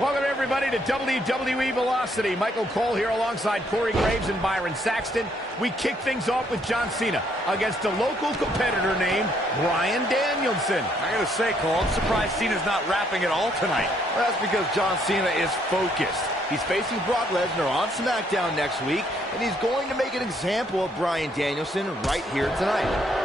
Welcome, everybody, to WWE Velocity. Michael Cole here alongside Corey Graves and Byron Saxton. We kick things off with John Cena against a local competitor named Bryan Danielson. I gotta say, Cole, I'm surprised Cena's not rapping at all tonight. Well, that's because John Cena is focused. He's facing Brock Lesnar on SmackDown next week, and he's going to make an example of Bryan Danielson right here tonight.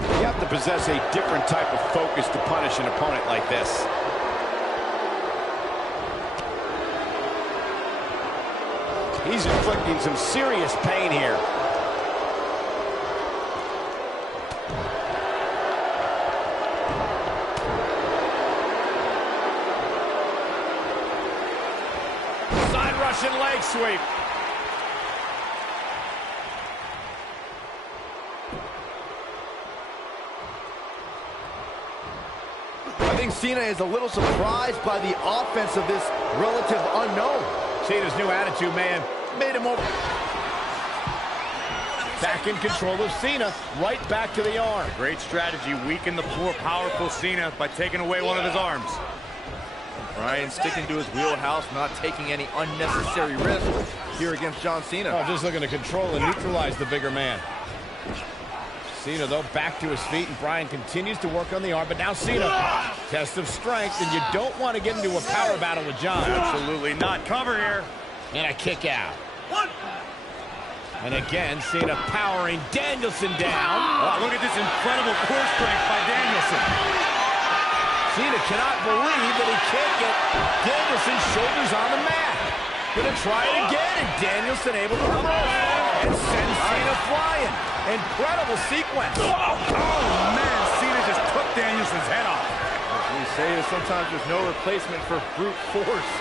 You have to possess a different type of focus to punish an opponent like this. He's inflicting some serious pain here. Side Russian leg sweep. I think Cena is a little surprised by the offense of this relative unknown. Cena's new attitude may have made him over. Back in control of Cena, right back to the arm. Great strategy, weaken the poor, powerful Cena by taking away one of his arms. Bryan sticking to his wheelhouse, not taking any unnecessary risks here against John Cena. Oh, just looking to control and neutralize the bigger man. Cena, though, back to his feet, and Bryan continues to work on the arm, but now Cena, test of strength, and you don't want to get into a power battle with John. Absolutely not. Cover here. And a kick out. And again, Cena powering Danielson down. Oh, look at this incredible core strength by Danielson. Cena cannot believe that he can't get Danielson's shoulders on the mat. Gonna try it again, and Danielson able to reverse and send Cena flying. Incredible sequence. Oh, man, Cena just took Danielson's head off. As we say, sometimes there's no replacement for brute force.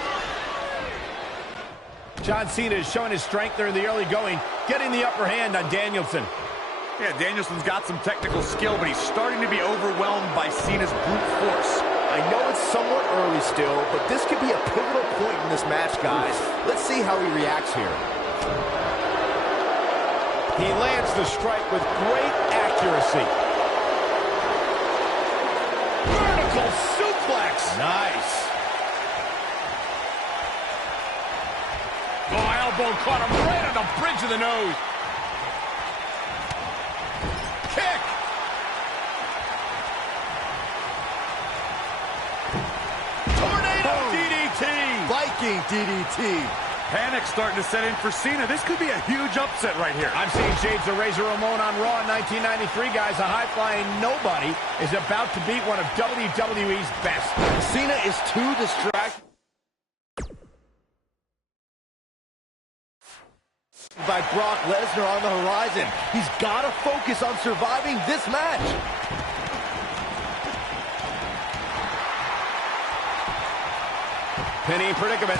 John Cena is showing his strength there in the early going, getting the upper hand on Danielson. Yeah, Danielson's got some technical skill, but he's starting to be overwhelmed by Cena's brute force. I know it's somewhat early still, but this could be a pivotal point in this match, guys. Let's see how he reacts here. He lands the strike with great accuracy. Vertical suplex. Nice. Oh, elbow caught him right on the bridge of the nose. Kick. Tornado DDT. Viking DDT. Panic starting to set in for Cena. This could be a huge upset right here. I'm seeing shades of Razor Ramon on Raw in 1993, guys. A high-flying nobody is about to beat one of WWE's best. Cena is too distracted by Brock Lesnar on the horizon. He's got to focus on surviving this match. Penny predicament.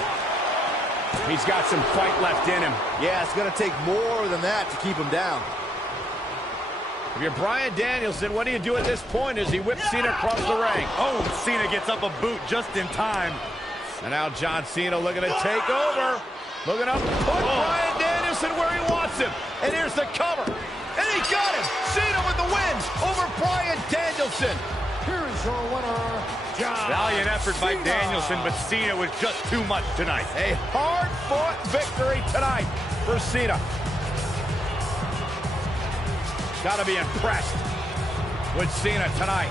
He's got some fight left in him. Yeah, it's going to take more than that to keep him down. If you're Bryan Danielson, what do you do at this point as he whips Cena across the ring? Oh, Cena gets up a boot just in time. And now John Cena looking to take over. Looking up, put Bryan Danielson where he wants him. And here's the cover. And he got him. Cena with the win over Bryan Danielson. Here is your winner, John Valiant effort by Cena. Danielson, but Cena was just too much tonight. A hard-fought victory tonight for Cena. Gotta be impressed with Cena tonight.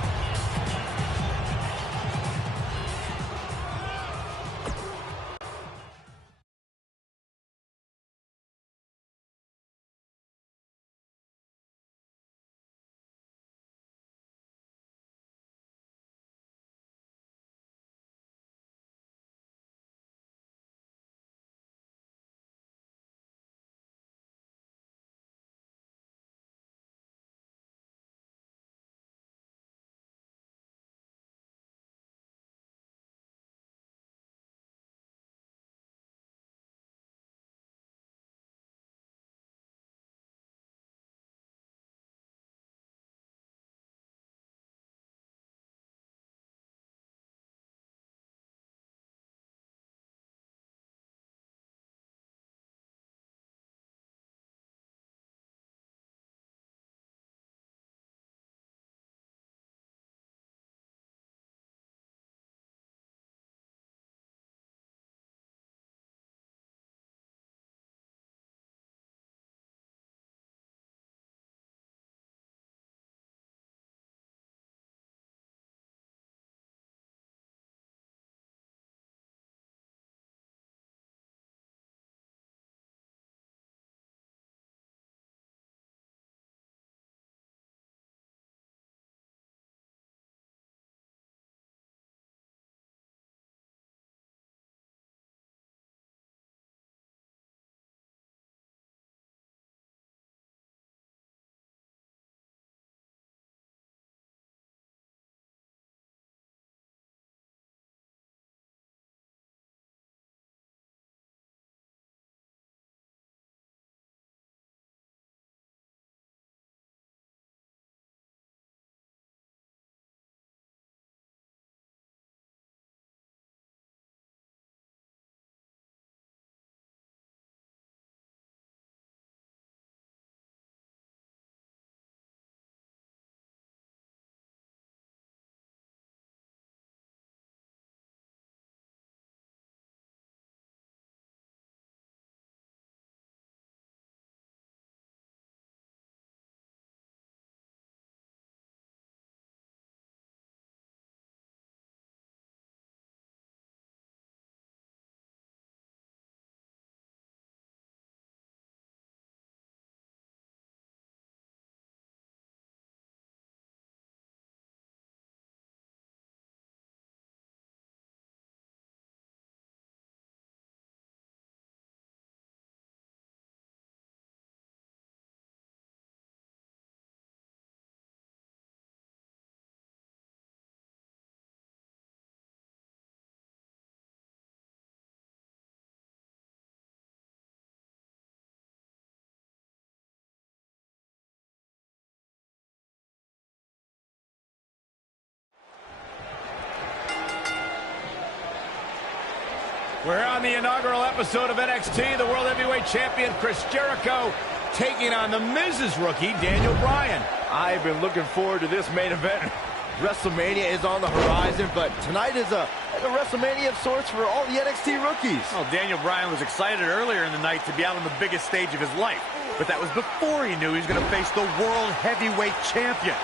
We're on the inaugural episode of NXT. The World Heavyweight Champion Chris Jericho taking on the Miz's rookie, Daniel Bryan. I've been looking forward to this main event. WrestleMania is on the horizon, but tonight is like a WrestleMania of sorts for all the NXT rookies. Well, Daniel Bryan was excited earlier in the night to be out on the biggest stage of his life. But that was before he knew he was going to face the World Heavyweight Champion.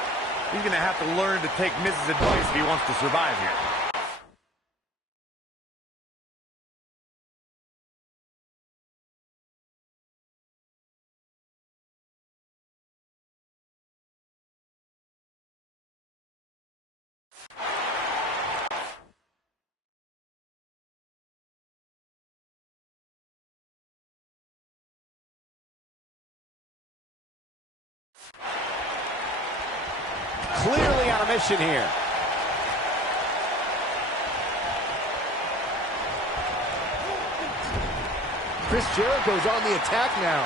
He's going to have to learn to take Miz's advice if he wants to survive here. Clearly on a mission here. Chris Jericho's on the attack now.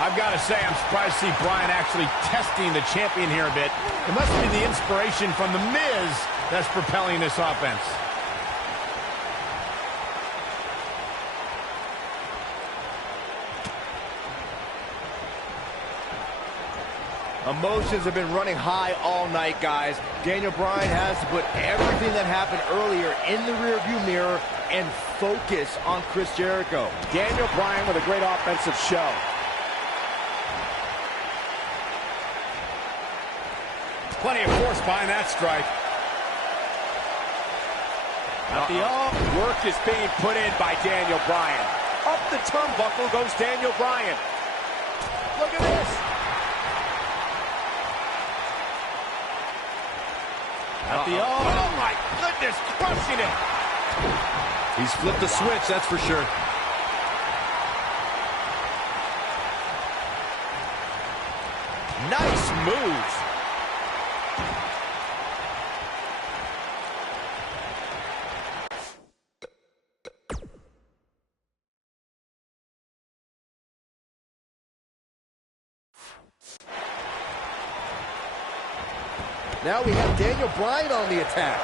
I've got to say, I'm surprised to see Bryan actually testing the champion here a bit. It must be the inspiration from The Miz that's propelling this offense. Emotions have been running high all night, guys. Daniel Bryan has to put everything that happened earlier in the rearview mirror and focus on Chris Jericho. Daniel Bryan with a great offensive show. Plenty of force behind that strike. Work is being put in by Daniel Bryan. Up the turnbuckle goes Daniel Bryan. Look at this. Oh my goodness, crushing it. He's flipped the switch, that's for sure. Nice move. Now we have Daniel Bryan on the attack.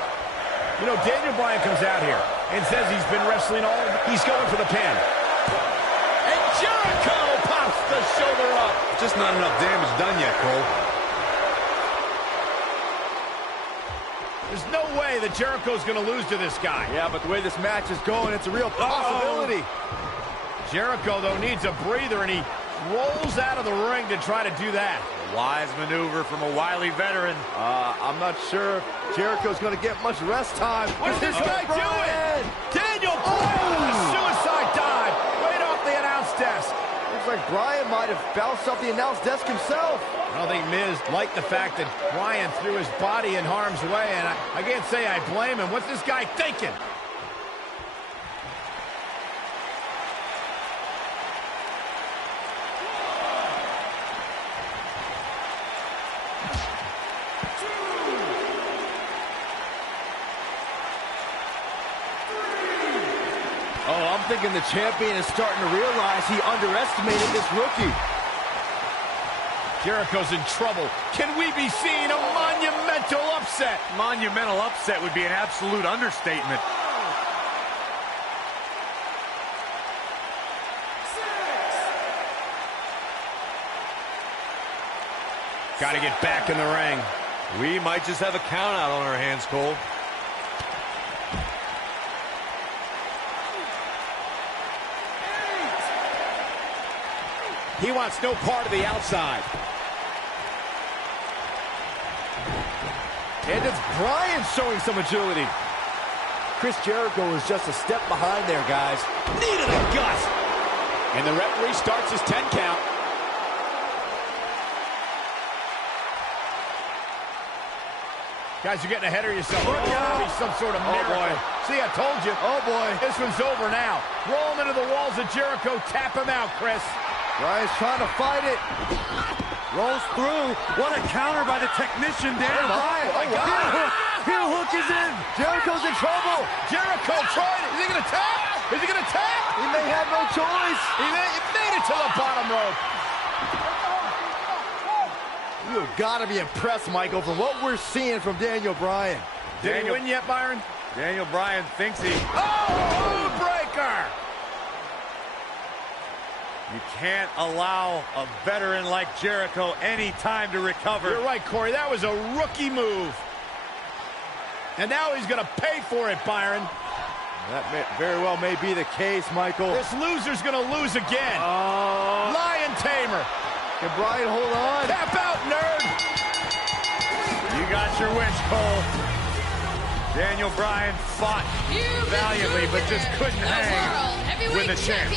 You know, Daniel Bryan comes out here and says he's been wrestling all... He's going for the pin. And Jericho pops the shoulder up. Just not enough damage done yet, Cole. There's no way that Jericho's going to lose to this guy. Yeah, but the way this match is going, it's a real possibility. Jericho, though, needs a breather, and he rolls out of the ring to try to do that. Wise maneuver from a wily veteran. I'm not sure if Jericho's going to get much rest time. What's this guy doing? Daniel Bryan, suicide dive right off the announce desk. Looks like Bryan might have bounced off the announce desk himself. I don't think Miz liked the fact that Bryan threw his body in harm's way, and I can't say I blame him. What's this guy thinking? Oh, I'm thinking the champion is starting to realize he underestimated this rookie. Jericho's in trouble. Can we be seeing a monumental upset? Monumental upset would be an absolute understatement. Got to get back in the ring. We might just have a count out on our hands, Cole. He wants no part of the outside. And it's Bryan showing some agility. Chris Jericho is just a step behind there, guys. Knee to the gut. And the referee starts his 10 count. Guys, you're getting ahead of yourself. Look out. Some sort of miracle. Boy. See, I told you. Oh, boy. This one's over now. Roll him into the walls of Jericho. Tap him out, Chris. Bryan's trying to fight it. Rolls through. What a counter by the technician, Daniel Bryan. Oh, my God. Heel hook is in. Jericho's in trouble. Jericho tried it. Is he going to tap? Is he going to tap? He may have no choice. He made it to the bottom rope. You've got to be impressed, Michael, from what we're seeing from Daniel Bryan. Did he win yet, Byron? Daniel Bryan thinks he... Oh, breaker! You can't allow a veteran like Jericho any time to recover. You're right, Corey. That was a rookie move. And now he's going to pay for it, Byron. That very well may be the case, Michael. This loser's going to lose again. Lion Tamer. Can Bryan hold on? Tap out, nerd. You got your wish, Cole. Daniel Bryan fought valiantly, but just couldn't hang with the champ.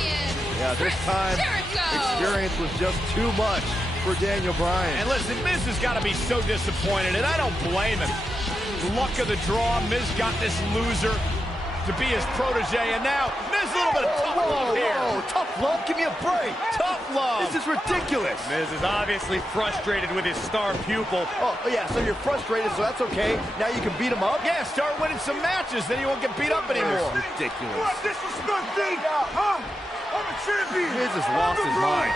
Yeah, this time, experience was just too much for Daniel Bryan. And listen, Miz has got to be so disappointed, and I don't blame him. Luck of the draw, Miz got this loser to be his protege, and now Miz a little bit of tough love here. Whoa, tough love? Give me a break. Tough love. This is ridiculous. Miz is obviously frustrated with his star pupil. Oh, yeah, so you're frustrated, so that's okay. Now you can beat him up? Yeah, start winning some matches, then you won't get beat up anymore. That's ridiculous. What disrespect me? Huh? I'm a champion. Miz has lost his mind.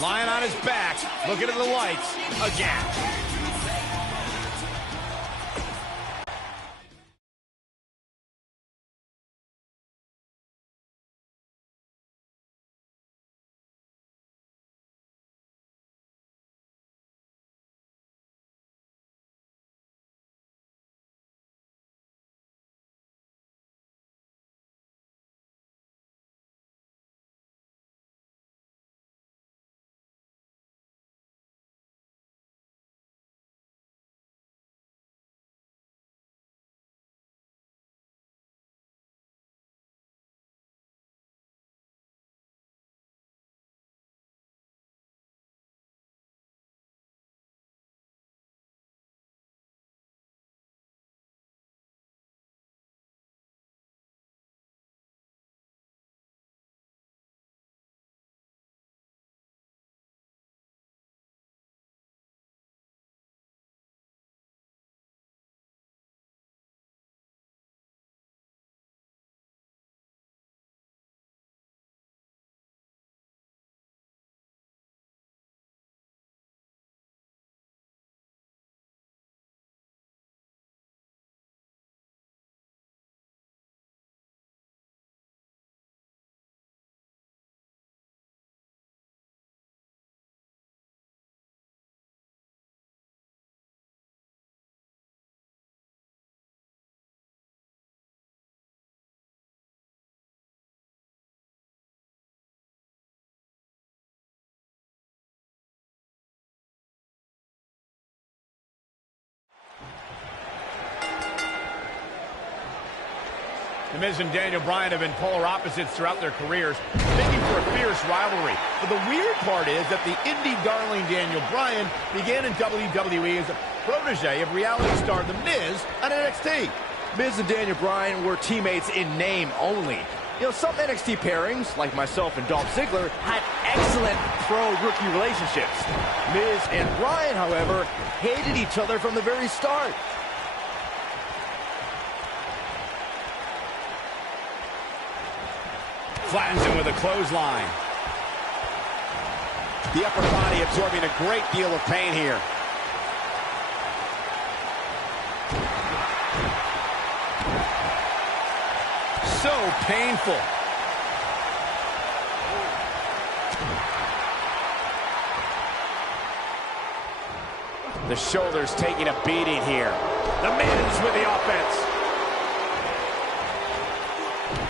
Lying on his back, looking at the lights again. The Miz and Daniel Bryan have been polar opposites throughout their careers, making for a fierce rivalry. But the weird part is that the indie darling Daniel Bryan began in WWE as a protege of reality star The Miz on NXT. Miz and Daniel Bryan were teammates in name only. You know, some NXT pairings, like myself and Dolph Ziggler, had excellent pro-rookie relationships. Miz and Bryan, however, hated each other from the very start. Flattens him with a clothesline. The upper body absorbing a great deal of pain here. So painful. The shoulders taking a beating here. The Miz with the offense.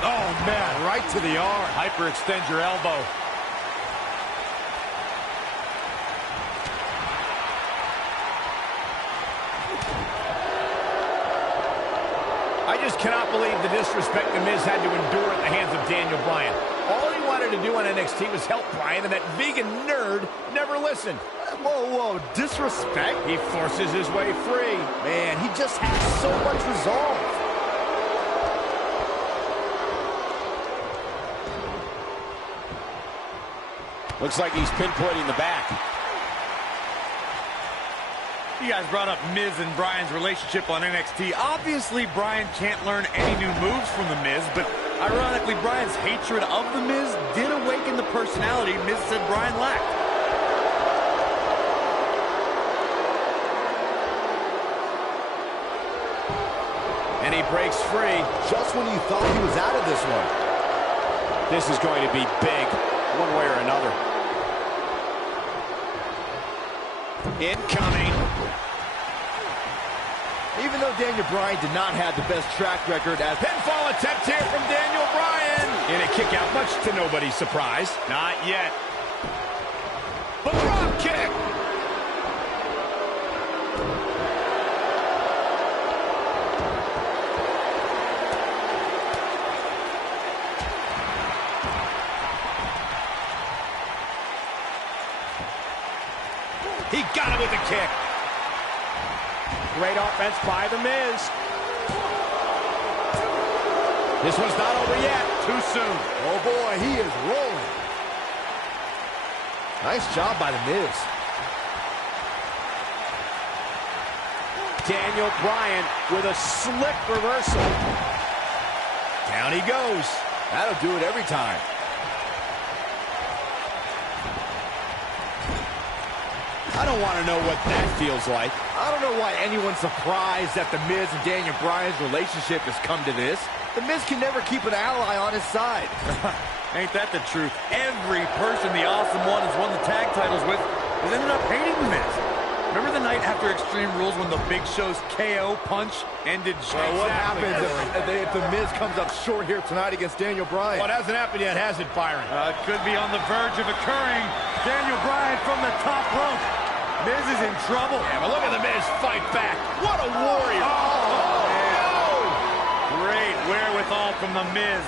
Oh, man, right to the arm. Hyperextend your elbow. I just cannot believe the disrespect The Miz had to endure at the hands of Daniel Bryan. All he wanted to do on NXT was help Bryan, and that vegan nerd never listened. Whoa, disrespect? He forces his way free. Man, he just has so much resolve. Looks like he's pinpointing the back. You guys brought up Miz and Bryan's relationship on NXT. Obviously, Bryan can't learn any new moves from The Miz, but ironically, Bryan's hatred of The Miz did awaken the personality Miz said Bryan lacked. And he breaks free. Just when you thought he was out of this one. This is going to be big, one way or another. Incoming. Even though Daniel Bryan did not have the best track record as Pinfall attempt here from Daniel Bryan. In a kick out, much to nobody's surprise. Not yet. The drop kick. He got it with the kick. Great offense by The Miz. This one's not over yet. Too soon. oh boy, he is rolling. Nice job by The Miz. Daniel Bryan with a slick reversal. Down he goes. That'll do it every time. I don't want to know what that feels like. I don't know why anyone's surprised that The Miz and Daniel Bryan's relationship has come to this. The Miz can never keep an ally on his side. Ain't that the truth? Every person the Awesome One has won the tag titles with has ended up hating The Miz. Remember the night after Extreme Rules when the Big Show's KO punch ended? What happens if The Miz comes up short here tonight against Daniel Bryan? Well, it hasn't happened yet, has it, Byron? It could be on the verge of occurring. Daniel Bryan from the top rope. Miz is in trouble. Yeah, but look at The Miz fight back. What a warrior. Oh, no! Great wherewithal from The Miz.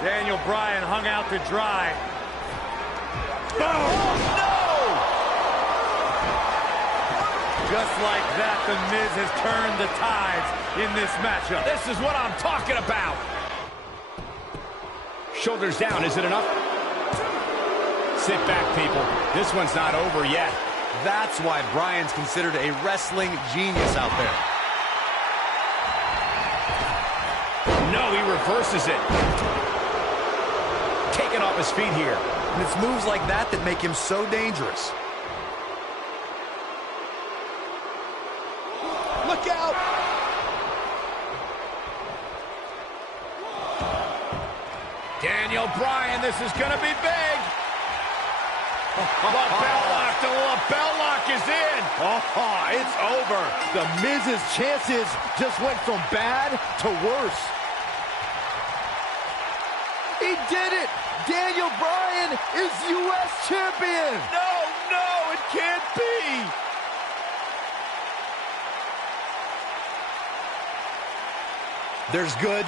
Daniel Bryan hung out to dry. Oh, no! Just like that, The Miz has turned the tides in this matchup. This is what I'm talking about. Shoulders down, is it enough? Sit back, people. This one's not over yet. That's why Bryan's considered a wrestling genius out there. No, he reverses it. Taken off his feet here. And it's moves like that that make him so dangerous. Look out! Daniel Bryan, this is going to be big. Lapel lock, the lapel lock is in. Oh, it's over. The Miz's chances just went from bad to worse. He did it! Daniel Bryan is U.S. champion! No, it can't be. There's good,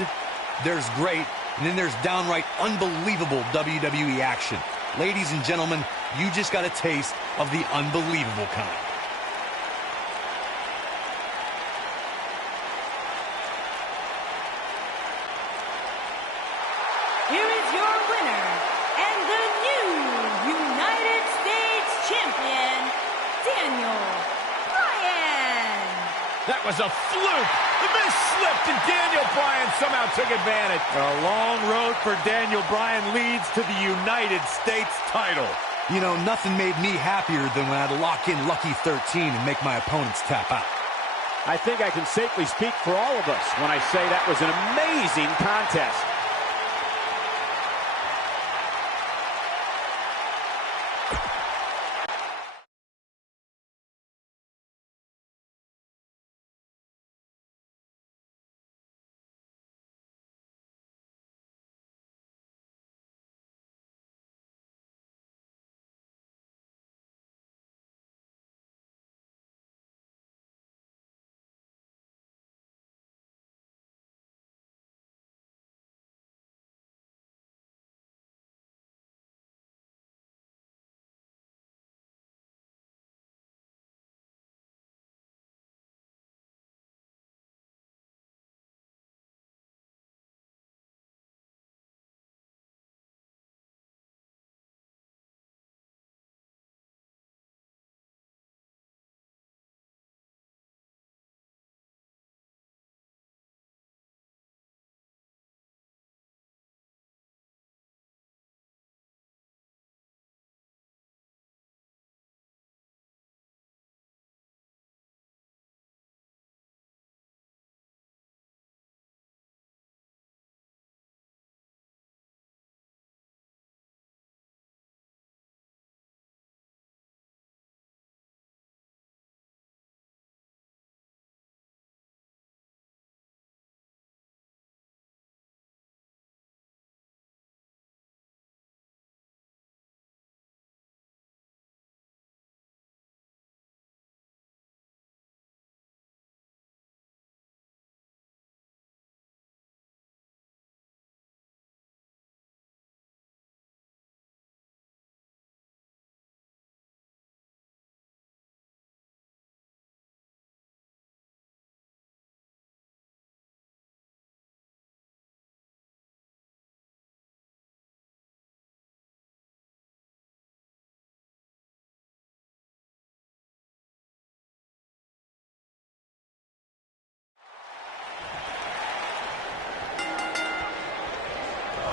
there's great, and then there's downright unbelievable WWE action. Ladies and gentlemen, you just got a taste of the unbelievable kind. Here is your winner, and the new United States Champion, Daniel Bryan. That was a fluke. The Miz slipped and Daniel Bryan somehow took advantage. A long road for Daniel Bryan leads to the United States title. You know, nothing made me happier than when I'd lock in Lucky 13 and make my opponents tap out. I think I can safely speak for all of us when I say that was an amazing contest.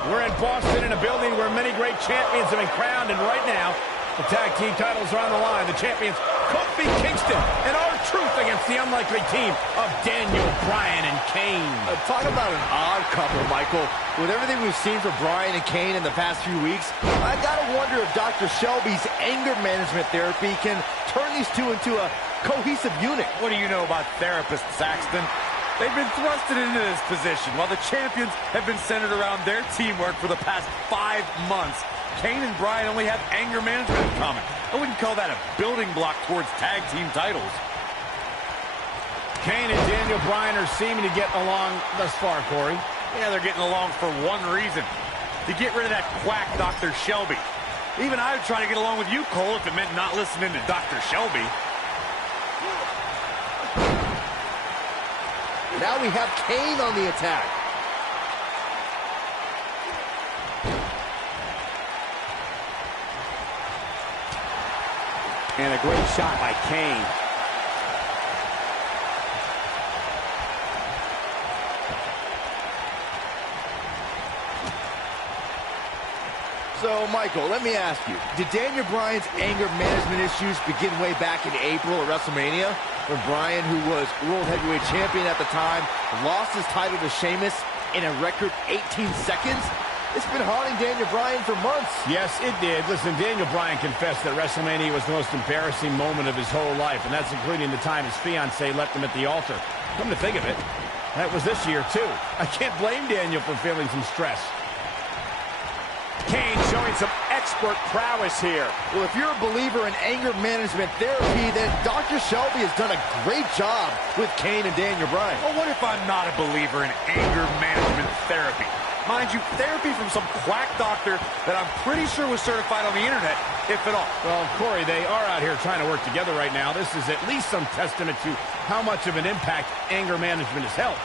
We're in Boston in a building where many great champions have been crowned, and right now, the tag team titles are on the line. The champions, Kofi Kingston and R-Truth against the unlikely team of Daniel, Bryan, and Kane. Talk about an odd couple, Michael. With everything we've seen from Bryan and Kane in the past few weeks, I gotta wonder if Dr. Shelby's anger management therapy can turn these two into a cohesive unit. What do you know about therapists, Saxton? They've been thrusted into this position while the champions have been centered around their teamwork for the past 5 months. Kane and Bryan only have anger management in common. I wouldn't call that a building block towards tag team titles. Kane and Daniel Bryan are seeming to get along thus far, Corey. Yeah, they're getting along for one reason: to get rid of that quack Dr. Shelby. Even I would try to get along with you, Cole, if it meant not listening to Dr. Shelby. Now we have Kane on the attack. And a great shot by Kane. So, Michael, let me ask you, did Daniel Bryan's anger management issues begin way back in April at WrestleMania, when Bryan, who was World Heavyweight Champion at the time, lost his title to Sheamus in a record 18 seconds? It's been haunting Daniel Bryan for months. Yes, it did. Listen, Daniel Bryan confessed that WrestleMania was the most embarrassing moment of his whole life, and that's including the time his fiancée left him at the altar. Come to think of it, that was this year, too. I can't blame Daniel for feeling some stress. Kane showing some expert prowess here. Well, if you're a believer in anger management therapy, then Dr. Shelby has done a great job with Kane and Daniel Bryan. Well, what if I'm not a believer in anger management therapy? Mind you, therapy from some quack doctor that I'm pretty sure was certified on the internet, if at all. Well, Corey, they are out here trying to work together right now. This is at least some testament to how much of an impact anger management has helped.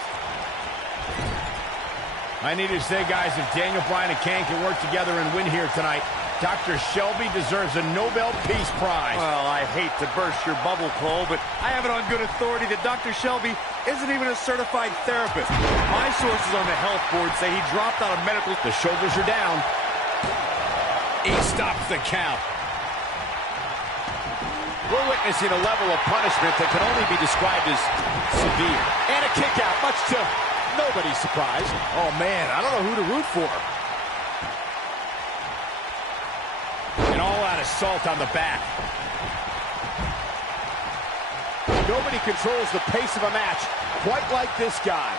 I need to say, guys, if Daniel Bryan and Kane can work together and win here tonight, Dr. Shelby deserves a Nobel Peace Prize. Well, I hate to burst your bubble, Cole, but I have it on good authority that Dr. Shelby isn't even a certified therapist. My sources on the health board say he dropped out of medical. The shoulders are down. He stops the count. We're witnessing a level of punishment that can only be described as severe. And a kick out, much to nobody's surprise. Oh, man, I don't know who to root for. An all-out assault on the back. Nobody controls the pace of a match quite like this guy.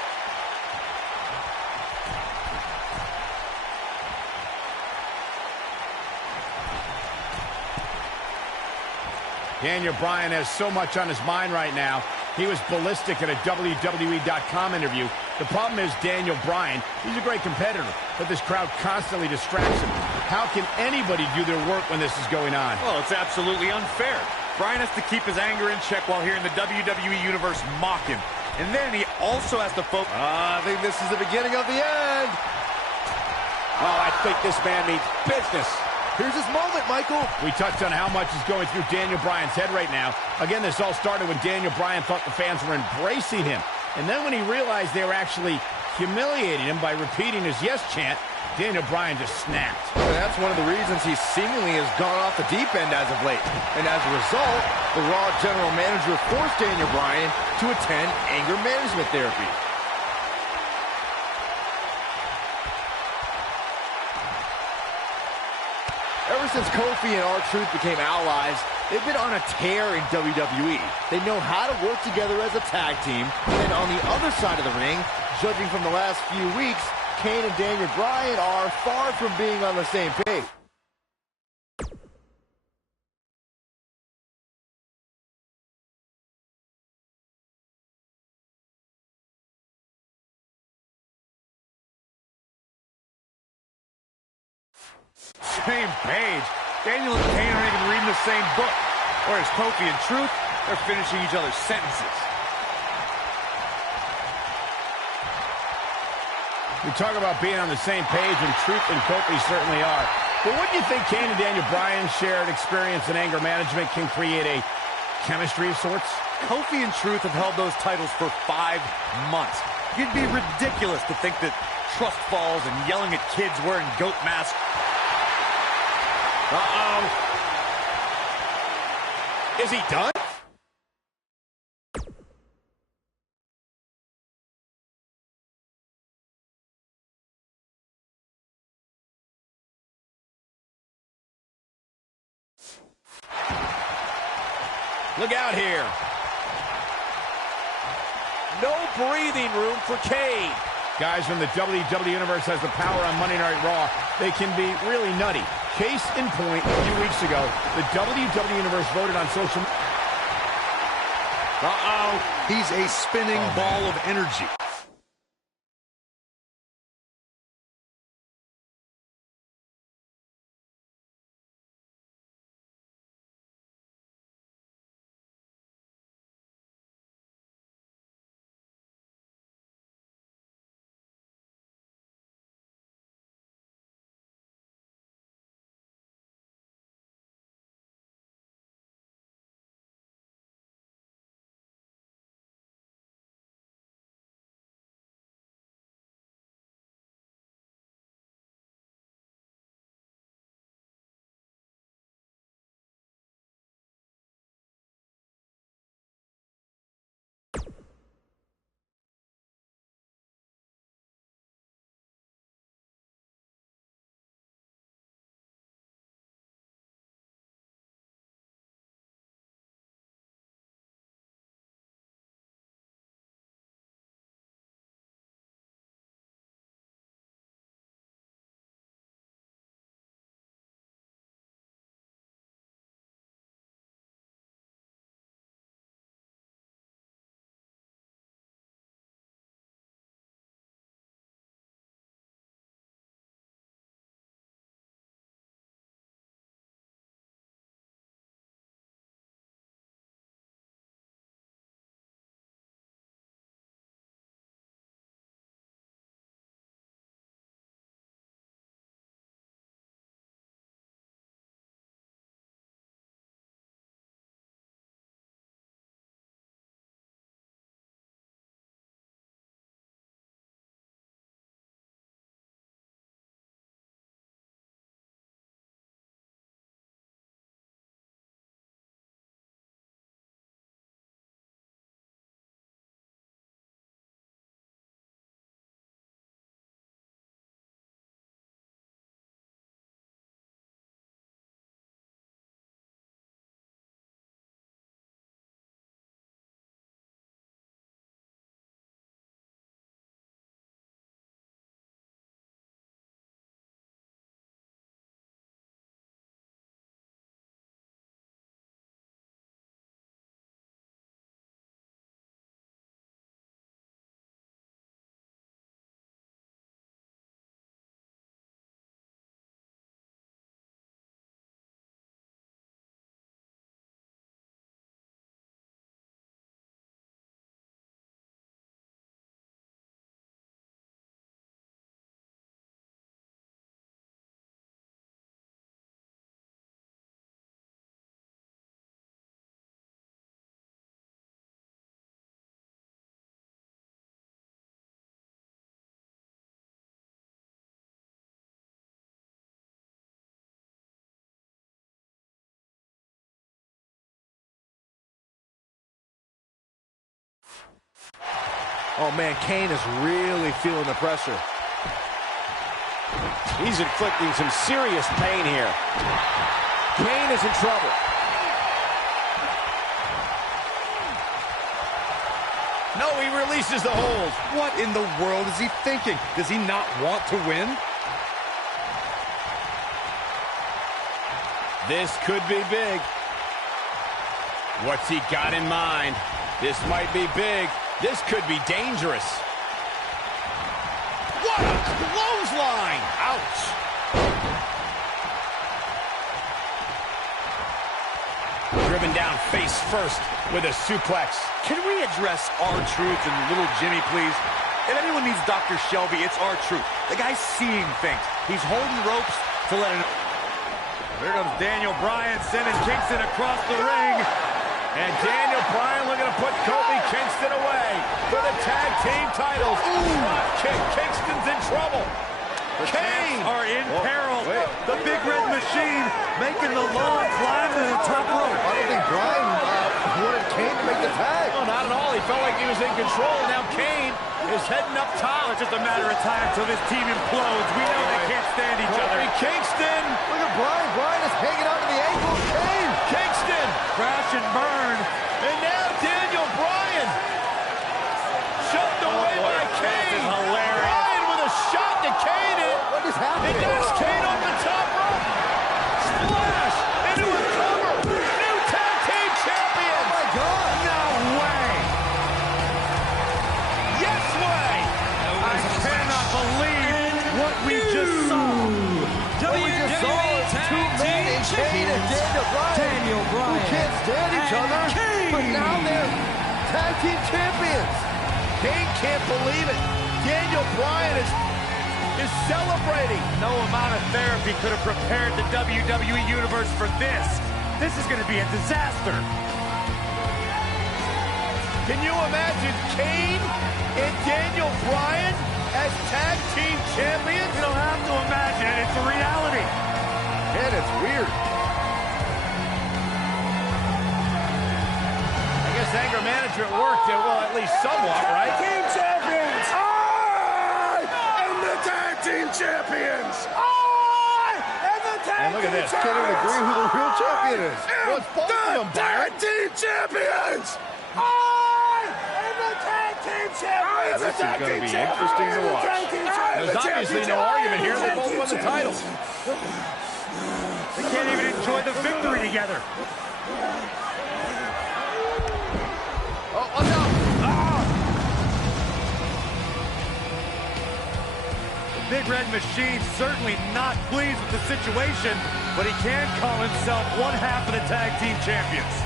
Daniel Bryan has so much on his mind right now. He was ballistic in a WWE.com interview. The problem is Daniel Bryan, he's a great competitor, but this crowd constantly distracts him. How can anybody do their work when this is going on? Well, it's absolutely unfair. Bryan has to keep his anger in check while hearing the WWE Universe mock him. And then he also has to focus. I think this is the beginning of the end. Oh, I think this man means business. Here's his moment, Michael. We touched on how much is going through Daniel Bryan's head right now. Again, this all started when Daniel Bryan thought the fans were embracing him. And then when he realized they were actually humiliating him by repeating his yes chant, Daniel Bryan just snapped. And that's one of the reasons he seemingly has gone off the deep end as of late. And as a result, the Raw general manager forced Daniel Bryan to attend anger management therapy. Ever since Kofi and R-Truth became allies, they've been on a tear in WWE. They know how to work together as a tag team. And on the other side of the ring, judging from the last few weeks, Kane and Daniel Bryan are far from being on the same page. Same page. Daniel and Kane aren't even reading the same book. Whereas Kofi and Truth, they're finishing each other's sentences. We talk about being on the same page, and Truth and Kofi certainly are. But wouldn't you think Kane and Daniel Bryan's shared experience in anger management can create a chemistry of sorts? Kofi and Truth have held those titles for 5 months. It'd be ridiculous to think that trust falls and yelling at kids wearing goat masks. Is he done? Look out here. No breathing room for Kane. Guys from the WWE Universe has the power on Monday Night Raw. They can be really nutty. Case in point, a few weeks ago, the WWE Universe voted on social media. He's a spinning ball of energy. Oh, man, Kane is really feeling the pressure. He's inflicting some serious pain here. Kane is in trouble. No, he releases the hold. What in the world is he thinking? Does he not want to win? This could be big. What's he got in mind? This might be big. This could be dangerous. What a clothesline! Ouch! Driven down face first with a suplex. Can we address R-Truth and little Jimmy, please? If anyone needs Dr. Shelby, it's R-Truth. The guy's seeing things. He's holding ropes to let it... There comes Daniel Bryan sending Kingston across the ring. And Daniel Bryan looking to put Kofi Kingston away for the tag team titles. Ooh, kick. Kingston's in trouble. The Kane! champs are in peril. wait. The Big Red Machine making the long climb to the top rope. I don't think Bryan wanted Kane to make the tag. No, not at all. He felt like he was in control. Now Kane is heading up top. It's just a matter of time till this team implodes. We know they can't stand each other. Kofi Kingston. Look at Bryan. Bryan is hanging on to the ankle of Kane. Kingston. Crash and burn. And now Daniel Bryan. Shoved away by Kane. This is hilarious. Bryan with a shot to Kane. What is happening? And that's Kane off the top rope. Splash into a cover. New tag team champion. Oh my God. No way. Yes way. I cannot believe what we just saw. What we just saw is two men in Kane and Daniel Bryan. Who can't stand each other, but now they're tag team champions. Kane can't believe it. Daniel Bryan is celebrating. No amount of therapy could have prepared the WWE Universe for this. This is going to be a disaster. Can you imagine Kane and Daniel Bryan as tag team champions? You don't have to imagine it. It's a reality. And it's weird. I guess anger management worked, well, at least somewhat, right? Team champions! I am the tag team champions! I am the tag And look at team this. Can't even agree who the real champion is. Well, it's both of them, Byron. Tag team champions! I am the tag team champions! This is gonna be interesting to watch. There's obviously no argument here. They both won the titles. They can't even enjoy the victory together. Oh, watch out. The Big Red Machine certainly not pleased with the situation, but he can call himself one half of the tag team champions.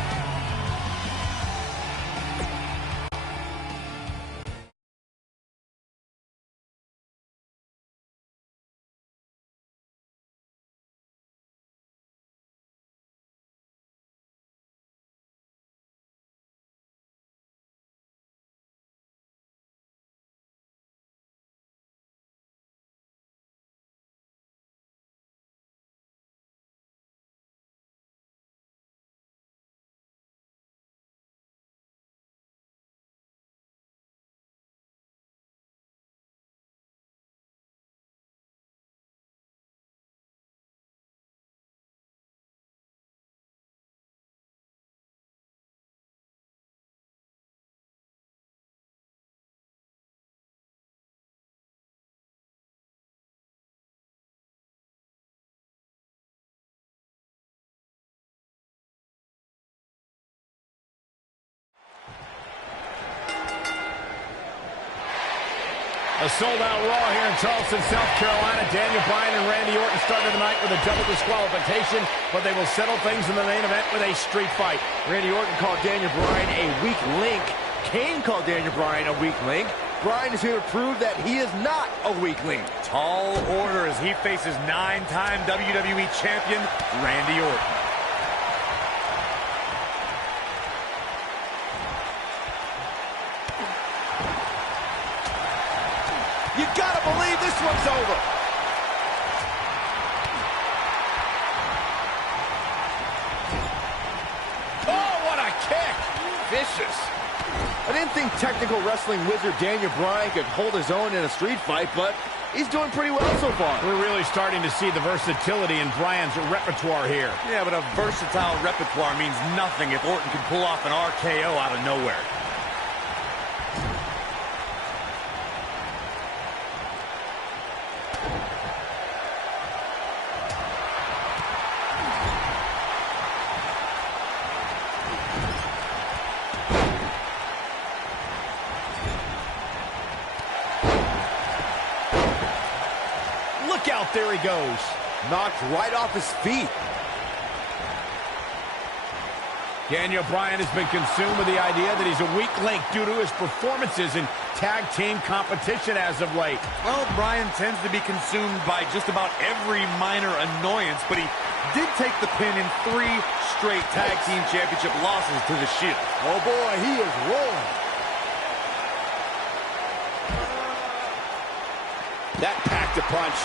A sold-out Raw here in Charleston, South Carolina. Daniel Bryan and Randy Orton started the night with a double disqualification, but they will settle things in the main event with a street fight. Randy Orton called Daniel Bryan a weak link. Kane called Daniel Bryan a weak link. Bryan is here to prove that he is not a weak link. Tall order as he faces 9-time WWE champion Randy Orton. You gotta believe this one's over. Oh, what a kick! Vicious. I didn't think technical wrestling wizard Daniel Bryan could hold his own in a street fight, but he's doing pretty well so far. We're really starting to see the versatility in Bryan's repertoire here. Yeah, but a versatile repertoire means nothing if Orton can pull off an RKO out of nowhere. Look out, there he goes. Knocked right off his feet. Daniel Bryan has been consumed with the idea that he's a weak link due to his performances in tag team competition as of late. Well, Bryan tends to be consumed by just about every minor annoyance, but he did take the pin in 3 straight tag team championship losses to the Shield. Oh boy, he is rolling. That packed a punch.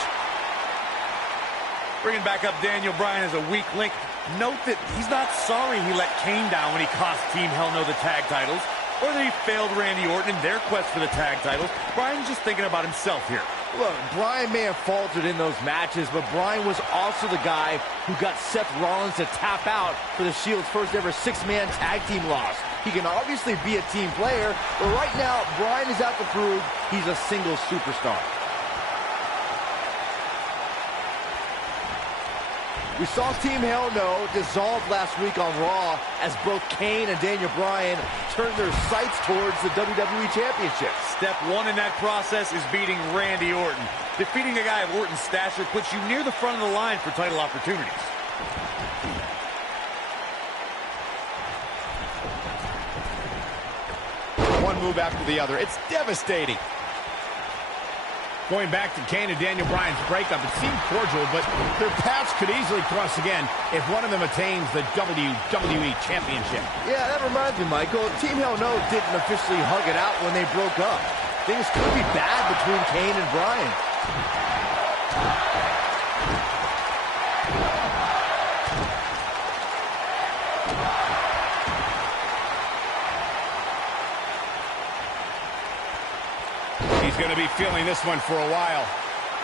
Bringing back up Daniel Bryan as a weak link. Note that he's not sorry he let Kane down when he cost Team Hell No the tag titles, or that he failed Randy Orton in their quest for the tag titles. Bryan's just thinking about himself here. Look, Bryan may have faltered in those matches, but Bryan was also the guy who got Seth Rollins to tap out for the Shield's first ever six-man tag team loss. He can obviously be a team player, but right now, Bryan is out to prove he's a single superstar. We saw Team Hell No dissolve last week on Raw as both Kane and Daniel Bryan turned their sights towards the WWE Championship. Step one in that process is beating Randy Orton. Defeating a guy of Orton's stature puts you near the front of the line for title opportunities. One move after the other. It's devastating. Going back to Kane and Daniel Bryan's breakup, it seemed cordial, but their paths could easily cross again if one of them attains the WWE Championship. Yeah, that reminds me, Michael. Team Hell No didn't officially hug it out when they broke up. Things could be bad between Kane and Bryan. He's going to be feeling this one for a while.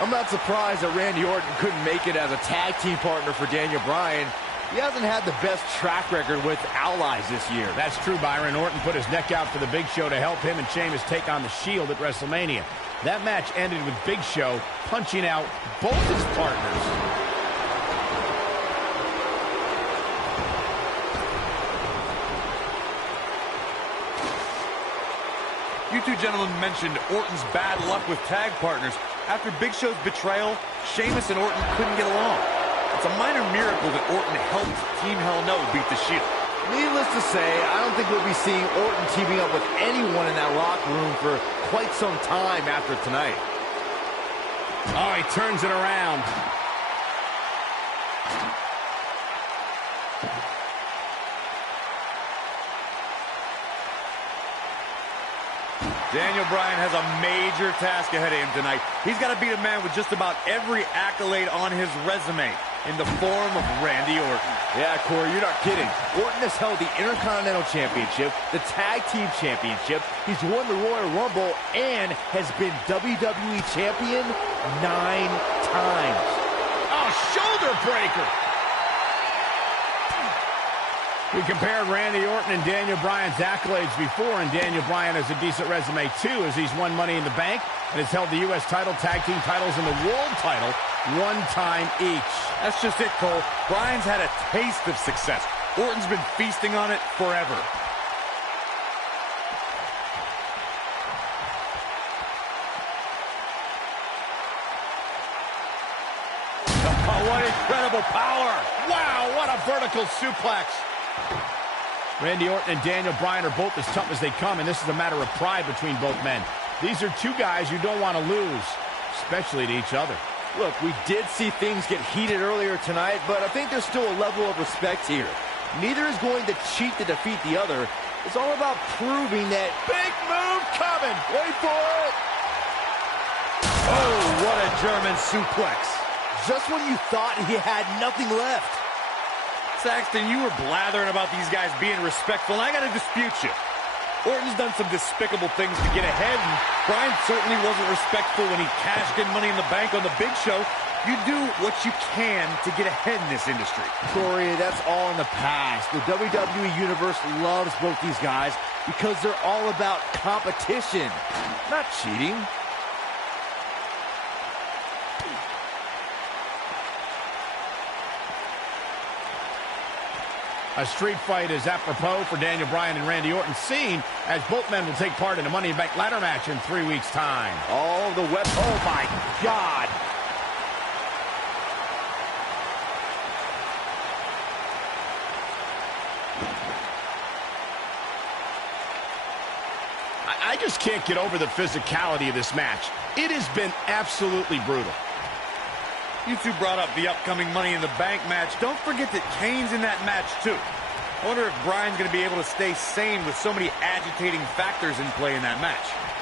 I'm not surprised that Randy Orton couldn't make it as a tag team partner for Daniel Bryan. He hasn't had the best track record with allies this year. That's true, Byron. Orton put his neck out for the Big Show to help him and Sheamus take on the Shield at WrestleMania. That match ended with Big Show punching out both his partners. You two gentlemen mentioned Orton's bad luck with tag partners. After Big Show's betrayal, Sheamus and Orton couldn't get along. It's a minor miracle that Orton helped Team Hell No beat the Shield. Needless to say, I don't think we'll be seeing Orton teaming up with anyone in that locker room for quite some time after tonight. Oh, he turns it around. Daniel Bryan has a major task ahead of him tonight. He's got to beat a man with just about every accolade on his resume in the form of Randy Orton. Yeah, Corey, you're not kidding. Orton has held the Intercontinental Championship, the Tag Team Championship, he's won the Royal Rumble, and has been WWE Champion 9 times. Oh, shoulder breaker. We compared Randy Orton and Daniel Bryan's accolades before, and Daniel Bryan has a decent resume, too, as he's won Money in the Bank and has held the U.S. title, tag team titles, and the world title one time each. That's just it, Cole. Bryan's had a taste of success. Orton's been feasting on it forever. Oh, what incredible power. Wow, what a vertical suplex. Randy Orton and Daniel Bryan are both as tough as they come, and this is a matter of pride between both men. These are two guys you don't want to lose, especially to each other. Look, we did see things get heated earlier tonight, but I think there's still a level of respect here. Neither is going to cheat to defeat the other. It's all about proving that big move coming. Wait for it. Oh, what a German suplex. Just when you thought he had nothing left. Saxton, you were blathering about these guys being respectful, and I got to dispute you. Orton's done some despicable things to get ahead, and Bryan certainly wasn't respectful when he cashed in Money in the Bank on the Big Show. You do what you can to get ahead in this industry. Corey, that's all in the past. The WWE Universe loves both these guys because they're all about competition, not cheating. A street fight is apropos for Daniel Bryan and Randy Orton, seen as both men will take part in a Money in the Bank ladder match in 3 weeks' time. Oh, the weapon. Oh, my God. I just can't get over the physicality of this match. It has been absolutely brutal. You two brought up the upcoming Money in the Bank match. Don't forget that Kane's in that match, too. I wonder if Bryan's going to be able to stay sane with so many agitating factors in play in that match.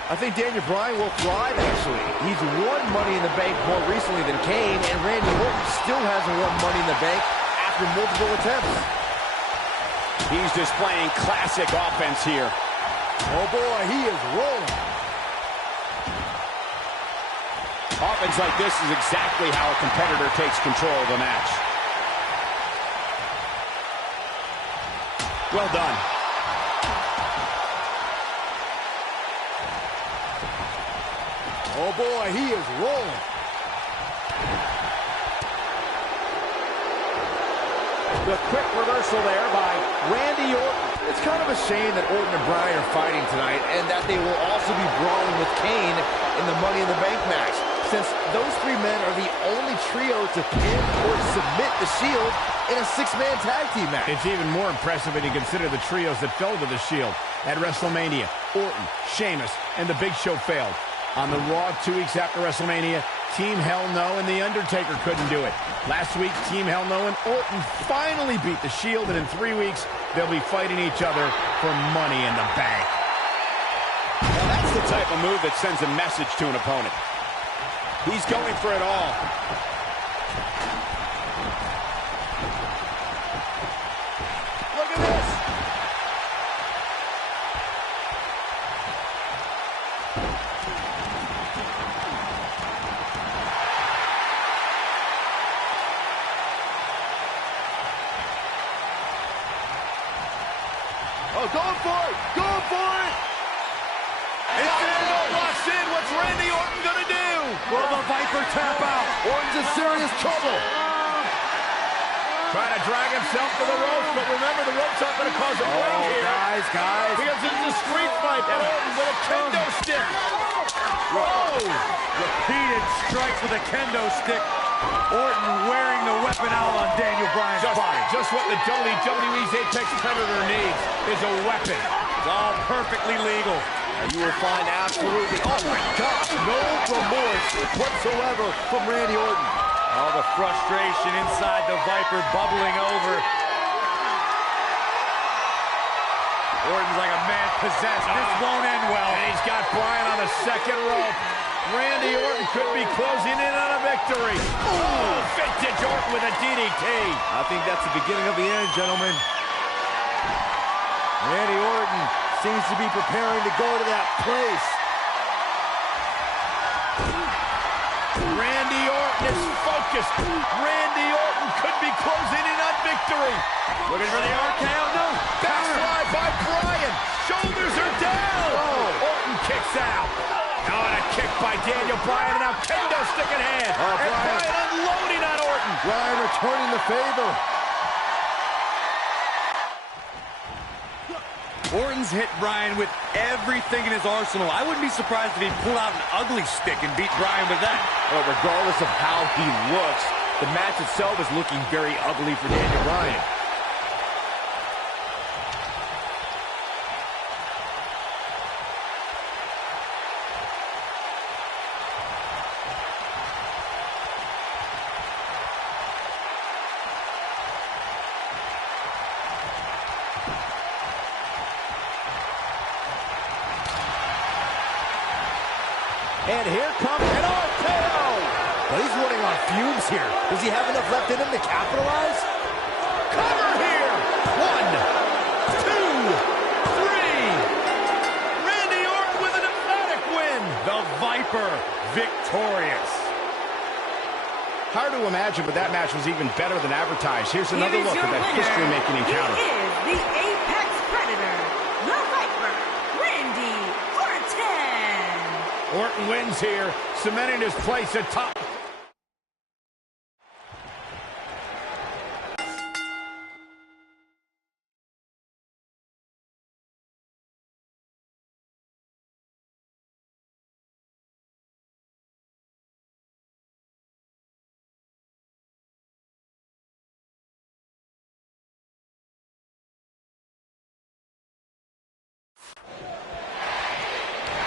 I think Daniel Bryan will thrive, actually. He's won Money in the Bank more recently than Kane, and Randy Orton still hasn't won Money in the Bank after multiple attempts. He's displaying classic offense here. Oh, boy, he is rolling. Offense like this is exactly how a competitor takes control of a match. Well done. Oh, boy, he is rolling. The quick reversal there by Randy Orton. It's kind of a shame that Orton and Bryan are fighting tonight and that they will also be brawling with Kane in the Money in the Bank match, since those three men are the only trio to pin or submit the Shield in a six-man tag team match. It's even more impressive when you consider the trios that fell to the Shield. At WrestleMania, Orton, Sheamus, and The Big Show failed. On the Raw 2 weeks after WrestleMania, Team Hell No and The Undertaker couldn't do it. Last week, Team Hell No and Orton finally beat the Shield, and in 3 weeks, they'll be fighting each other for Money in the Bank. Now that's the type of move that sends a message to an opponent. He's going for it all. Look at this. Oh, going for it! Going for it! Walks in. What's Randy Orton gonna do? Will the Viper tap out? Orton's in serious trouble. Trying to drag himself to the ropes, but remember, the ropes aren't going to cause a break here. Guys. Because it's a street fight, but Orton with a kendo stick. Whoa! Repeated strikes with a kendo stick. Orton wearing the weapon out on Daniel Bryan's body. Just what the WWE's Apex Predator needs is a weapon. It's all perfectly legal. You will find absolutely, oh my gosh, no remorse whatsoever from Randy Orton. All the frustration inside the Viper bubbling over. Orton's like a man possessed. This won't end well. And he's got Bryan on the second rope. Randy Orton could be closing in on a victory. Ooh, vintage Orton with a DDT. I think that's the beginning of the end, gentlemen. Randy Orton seems to be preparing to go to that place. Randy Orton is focused. Randy Orton could be closing in on victory. Looking for the RKO. No. Backslide by Bryan. Shoulders are down. Oh. Orton kicks out. Oh, and a kick by Daniel Bryan, and now kendo stick in hand. And Bryan unloading on Orton. Bryan returning the favor. Orton's hit Bryan with everything in his arsenal. I wouldn't be surprised if he pulled out an ugly stick and beat Bryan with that. Well, regardless of how he looks, the match itself is looking very ugly for Daniel Bryan. And here comes an RKO. Well, he's running on fumes here. Does he have enough left in him to capitalize? Cover here. 1, 2, 3. Randy Orton with an emphatic win. The Viper victorious. Hard to imagine, but that match was even better than advertised. Here's another Here is look at your that winner. history-making encounter. He is the Apex Predator, the Viper, Randy Orton. Orton wins here, cementing his place atop.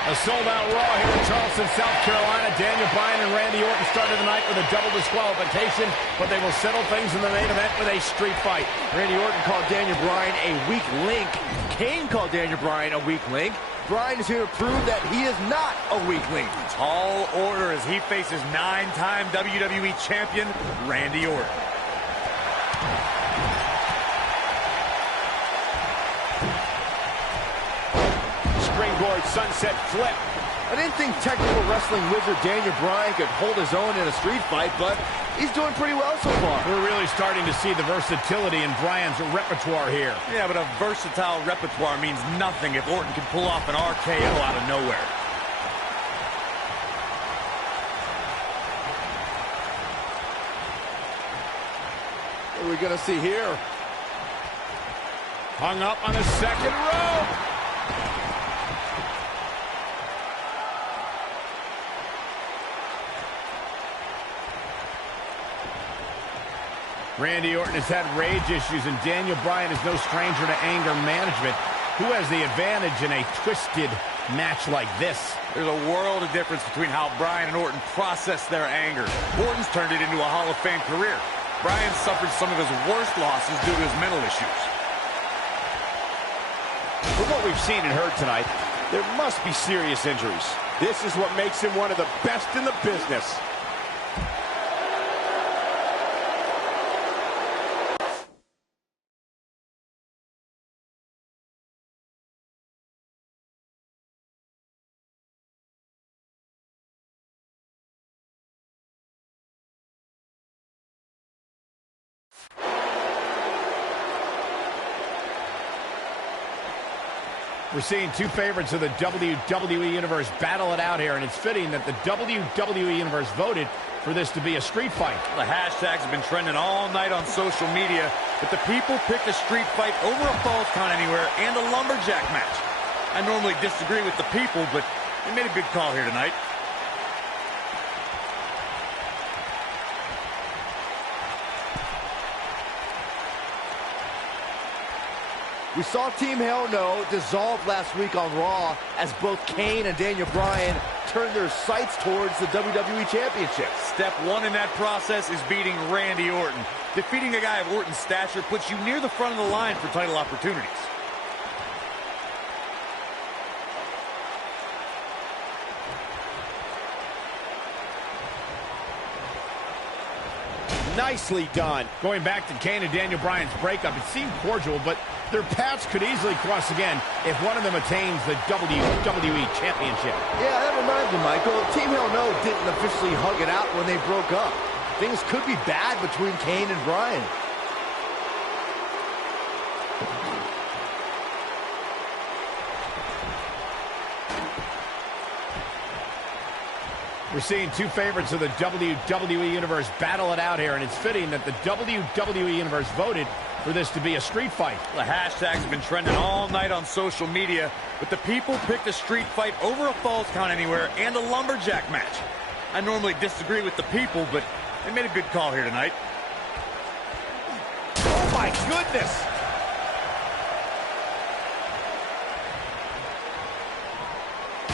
A sold-out Raw here in Charleston, South Carolina. Daniel Bryan and Randy Orton started the night with a double disqualification, but they will settle things in the main event with a street fight. Randy Orton called Daniel Bryan a weak link. Kane called Daniel Bryan a weak link. Bryan is here to prove that he is not a weakling. Tall order as he faces 9-time WWE champion Randy Orton. Springboard sunset flip. I didn't think technical wrestling wizard Daniel Bryan could hold his own in a street fight, but he's doing pretty well so far. We're really starting to see the versatility in Bryan's repertoire here. Yeah, but a versatile repertoire means nothing if Orton can pull off an RKO out of nowhere. What are we going to see here? Hung up on the second rope. Randy Orton has had rage issues, and Daniel Bryan is no stranger to anger management. Who has the advantage in a twisted match like this? There's a world of difference between how Bryan and Orton process their anger. Orton's turned it into a Hall of Fame career. Bryan suffered some of his worst losses due to his mental issues. From what we've seen and heard tonight, there must be serious injuries. This is what makes him one of the best in the business. We're seeing two favorites of the WWE Universe battle it out here, and it's fitting that the WWE Universe voted for this to be a street fight. The hashtags have been trending all night on social media, but the people picked a street fight over a Falls Count Anywhere and a lumberjack match. I normally disagree with the people, but they made a good call here tonight. We saw Team Hell No dissolve last week on Raw as both Kane and Daniel Bryan turned their sights towards the WWE Championship. Step one in that process is beating Randy Orton. Defeating a guy of Orton's stature puts you near the front of the line for title opportunities. Nicely done. Going back to Kane and Daniel Bryan's breakup, it seemed cordial, but their paths could easily cross again if one of them attains the WWE Championship. Yeah, that reminds me, Michael. Team Hell No didn't officially hug it out when they broke up. Things could be bad between Kane and Bryan. We're seeing two favorites of the WWE Universe battle it out here, and it's fitting that the WWE Universe voted for this to be a street fight. The hashtags have been trending all night on social media, but the people picked a street fight over a Falls Count Anywhere and a lumberjack match. I normally disagree with the people, but they made a good call here tonight. Oh my goodness!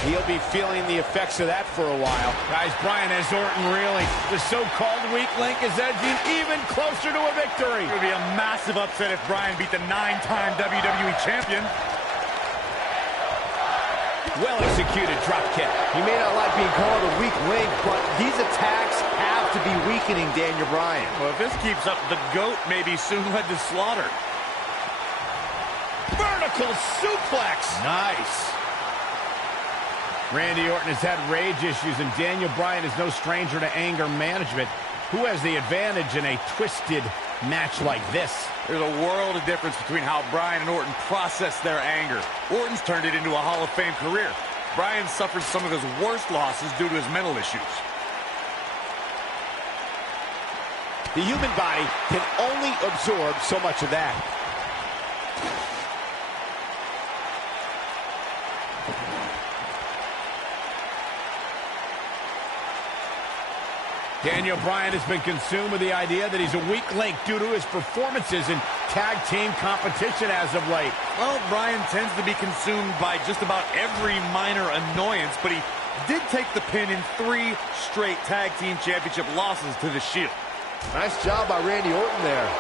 He'll be feeling the effects of that for a while. Guys, Bryan has Orton reeling. The so-called weak link is edging even closer to a victory. It would be a massive upset if Bryan beat the 9-time WWE champion. Well-executed drop kick. He may not like being called a weak link, but these attacks have to be weakening Daniel Bryan. Well, if this keeps up, the GOAT may be soon led to slaughter. Vertical suplex. Nice. Randy Orton has had rage issues, and Daniel Bryan is no stranger to anger management. Who has the advantage in a twisted match like this? There's a world of difference between how Bryan and Orton process their anger. Orton's turned it into a Hall of Fame career. Bryan suffered some of his worst losses due to his mental issues. The human body can only absorb so much of that. Daniel Bryan has been consumed with the idea that he's a weak link due to his performances in tag team competition as of late. Well, Bryan tends to be consumed by just about every minor annoyance, but he did take the pin in 3 straight tag team championship losses to the Shield. Nice job by Randy Orton there.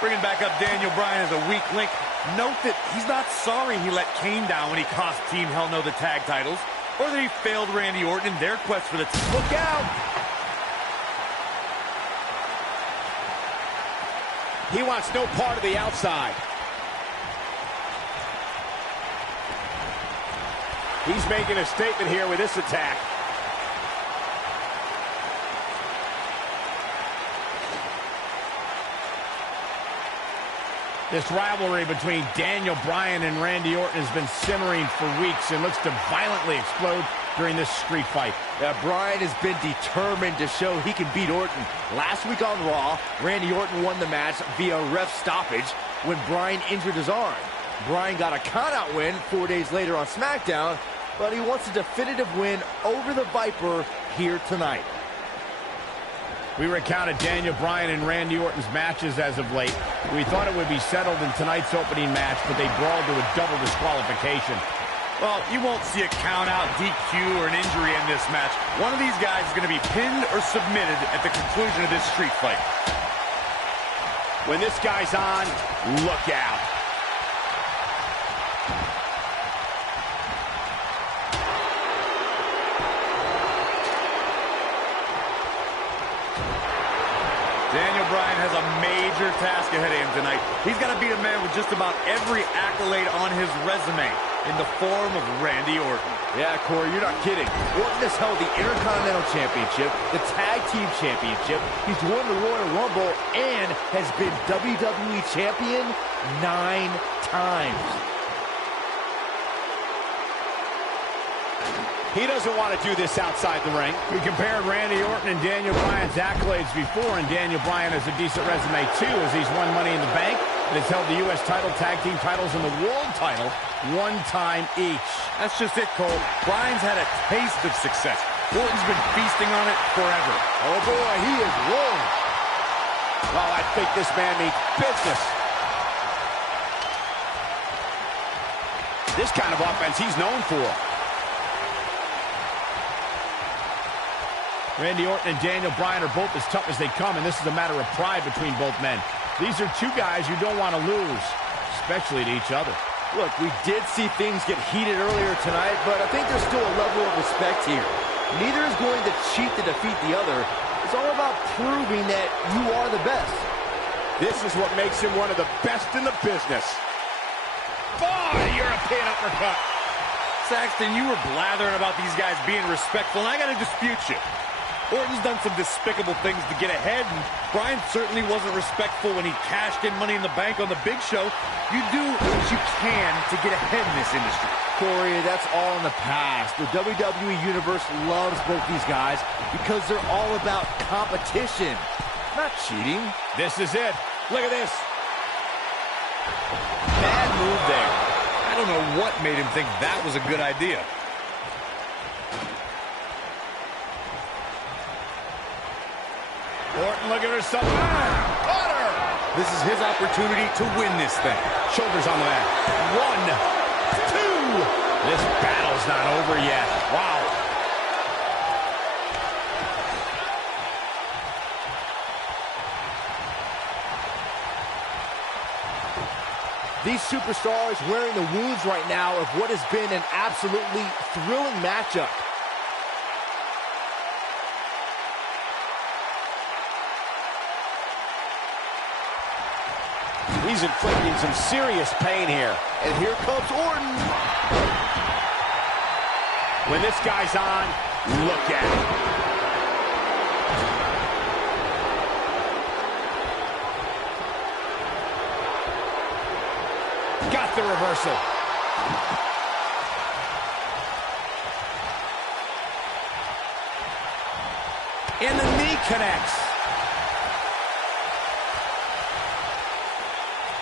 Bringing back up Daniel Bryan as a weak link. Note that he's not sorry he let Kane down when he cost Team Hell No the tag titles, or that he failed Randy Orton in their quest for the Look out! He wants no part of the outside. He's making a statement here with this attack. This rivalry between Daniel Bryan and Randy Orton has been simmering for weeks and looks to violently explode during this street fight. Yeah, Bryan has been determined to show he can beat Orton. Last week on Raw, Randy Orton won the match via ref stoppage when Bryan injured his arm. Bryan got a countout win 4 days later on SmackDown, but he wants a definitive win over the Viper here tonight. We recounted Daniel Bryan and Randy Orton's matches as of late. We thought it would be settled in tonight's opening match, but they brawled to a double disqualification. Well, you won't see a count-out, DQ, or an injury in this match. One of these guys is going to be pinned or submitted at the conclusion of this street fight. When this guy's on, look out. Daniel Bryan has a major task ahead of him tonight. He's got to beat a man with just about every accolade on his resume in the form of Randy Orton. Yeah, Corey, you're not kidding. Orton has held the Intercontinental Championship, the Tag Team Championship, he's won the Royal Rumble, and has been WWE Champion 9 times. He doesn't want to do this outside the ring. We compared Randy Orton and Daniel Bryan's accolades before, and Daniel Bryan has a decent resume too, as he's won Money in the Bank and has held the U.S. title, tag team titles, and the world title 1 time each. That's just it, Cole. Bryan's had a taste of success. Orton's been feasting on it forever. Oh boy, he is rolling. Well, I think this man means business. This kind of offense he's known for. Randy Orton and Daniel Bryan are both as tough as they come, and this is a matter of pride between both men. These are two guys you don't want to lose, especially to each other. Look, we did see things get heated earlier tonight, but I think there's still a level of respect here. Neither is going to cheat to defeat the other. It's all about proving that you are the best. This is what makes him one of the best in the business. Boy, European uppercut. Saxton, you were blathering about these guys being respectful, and I got to dispute you. Orton's done some despicable things to get ahead, and Bryan certainly wasn't respectful when he cashed in Money in the Bank on the Big Show. You do what you can to get ahead in this industry. Corey, that's all in the past. The WWE Universe loves both these guys because they're all about competition, not cheating. This is it. Look at this. Bad move there. I don't know what made him think that was a good idea. Orton looking for something. Caught her. This is his opportunity to win this thing. Shoulders on the mat. 1, 2. This battle's not over yet. Wow. These superstars wearing the wounds right now of what has been an absolutely thrilling matchup. He's inflicting some serious pain here. And here comes Orton. When this guy's on, look at him. Got the reversal. And the knee connects.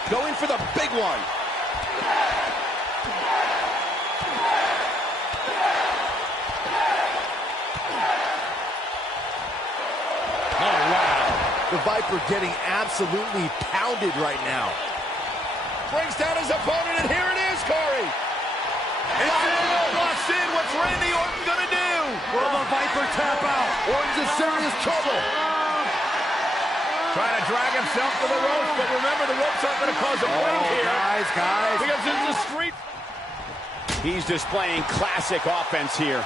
Going for the big one. Oh, wow. The Viper getting absolutely pounded right now. Brings down his opponent, and here it is, Corey. It's Walks in. What's Randy Orton gonna do? Will the Viper tap out? Orton's in serious trouble. Trying to drag himself to the ropes, but remember, the ropes aren't going to cause a break here. Guys. Because this is a street. He's displaying classic offense here.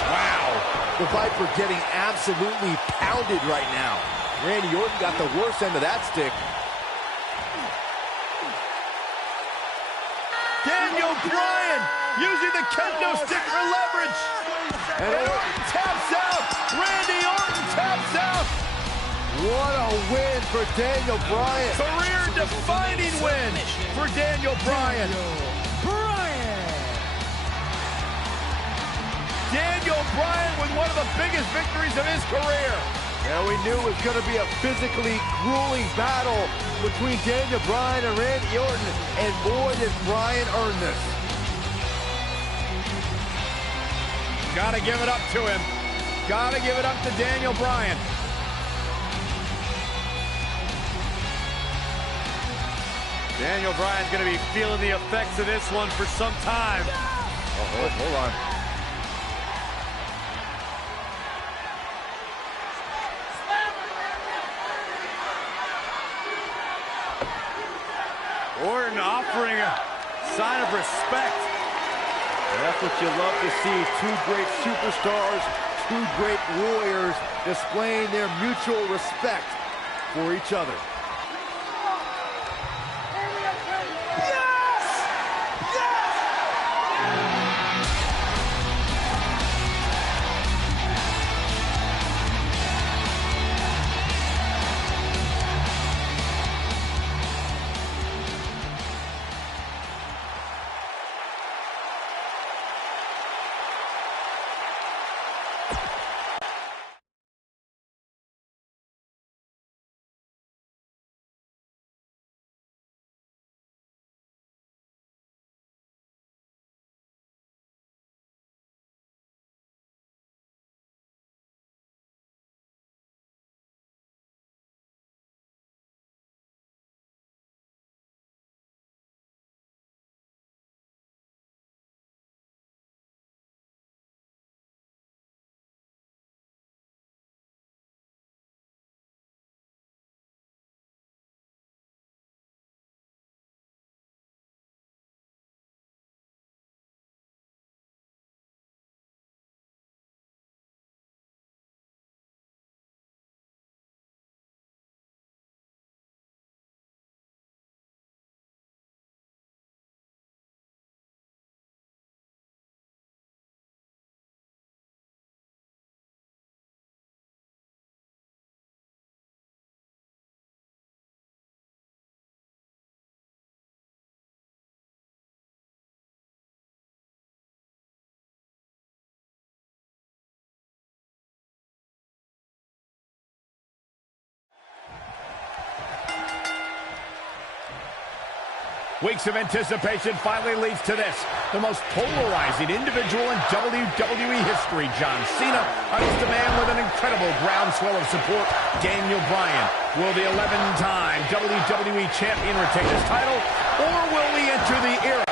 Wow. The Viper getting absolutely pounded right now. Randy Orton got the worst end of that stick. Daniel Bryan using the kendo stick for leverage. And Orton taps out. Randy Orton taps out. What a win for Daniel Bryan. Career-defining win for Daniel Bryan. Daniel Bryan with one of the biggest victories of his career. And we knew it was going to be a physically grueling battle between Daniel Bryan and Randy Orton, and boy, did Bryan earn this. Gotta give it up to him. Gotta give it up to Daniel Bryan. Daniel Bryan's going to be feeling the effects of this one for some time. Oh, hold on. Orton offering a sign of respect. That's what you love to see. Two great superstars, two great warriors displaying their mutual respect for each other. Weeks of anticipation finally leads to this. The most polarizing individual in WWE history, John Cena, against a man with an incredible groundswell of support, Daniel Bryan. Will the 11-time WWE Champion retain his title, or will we enter the era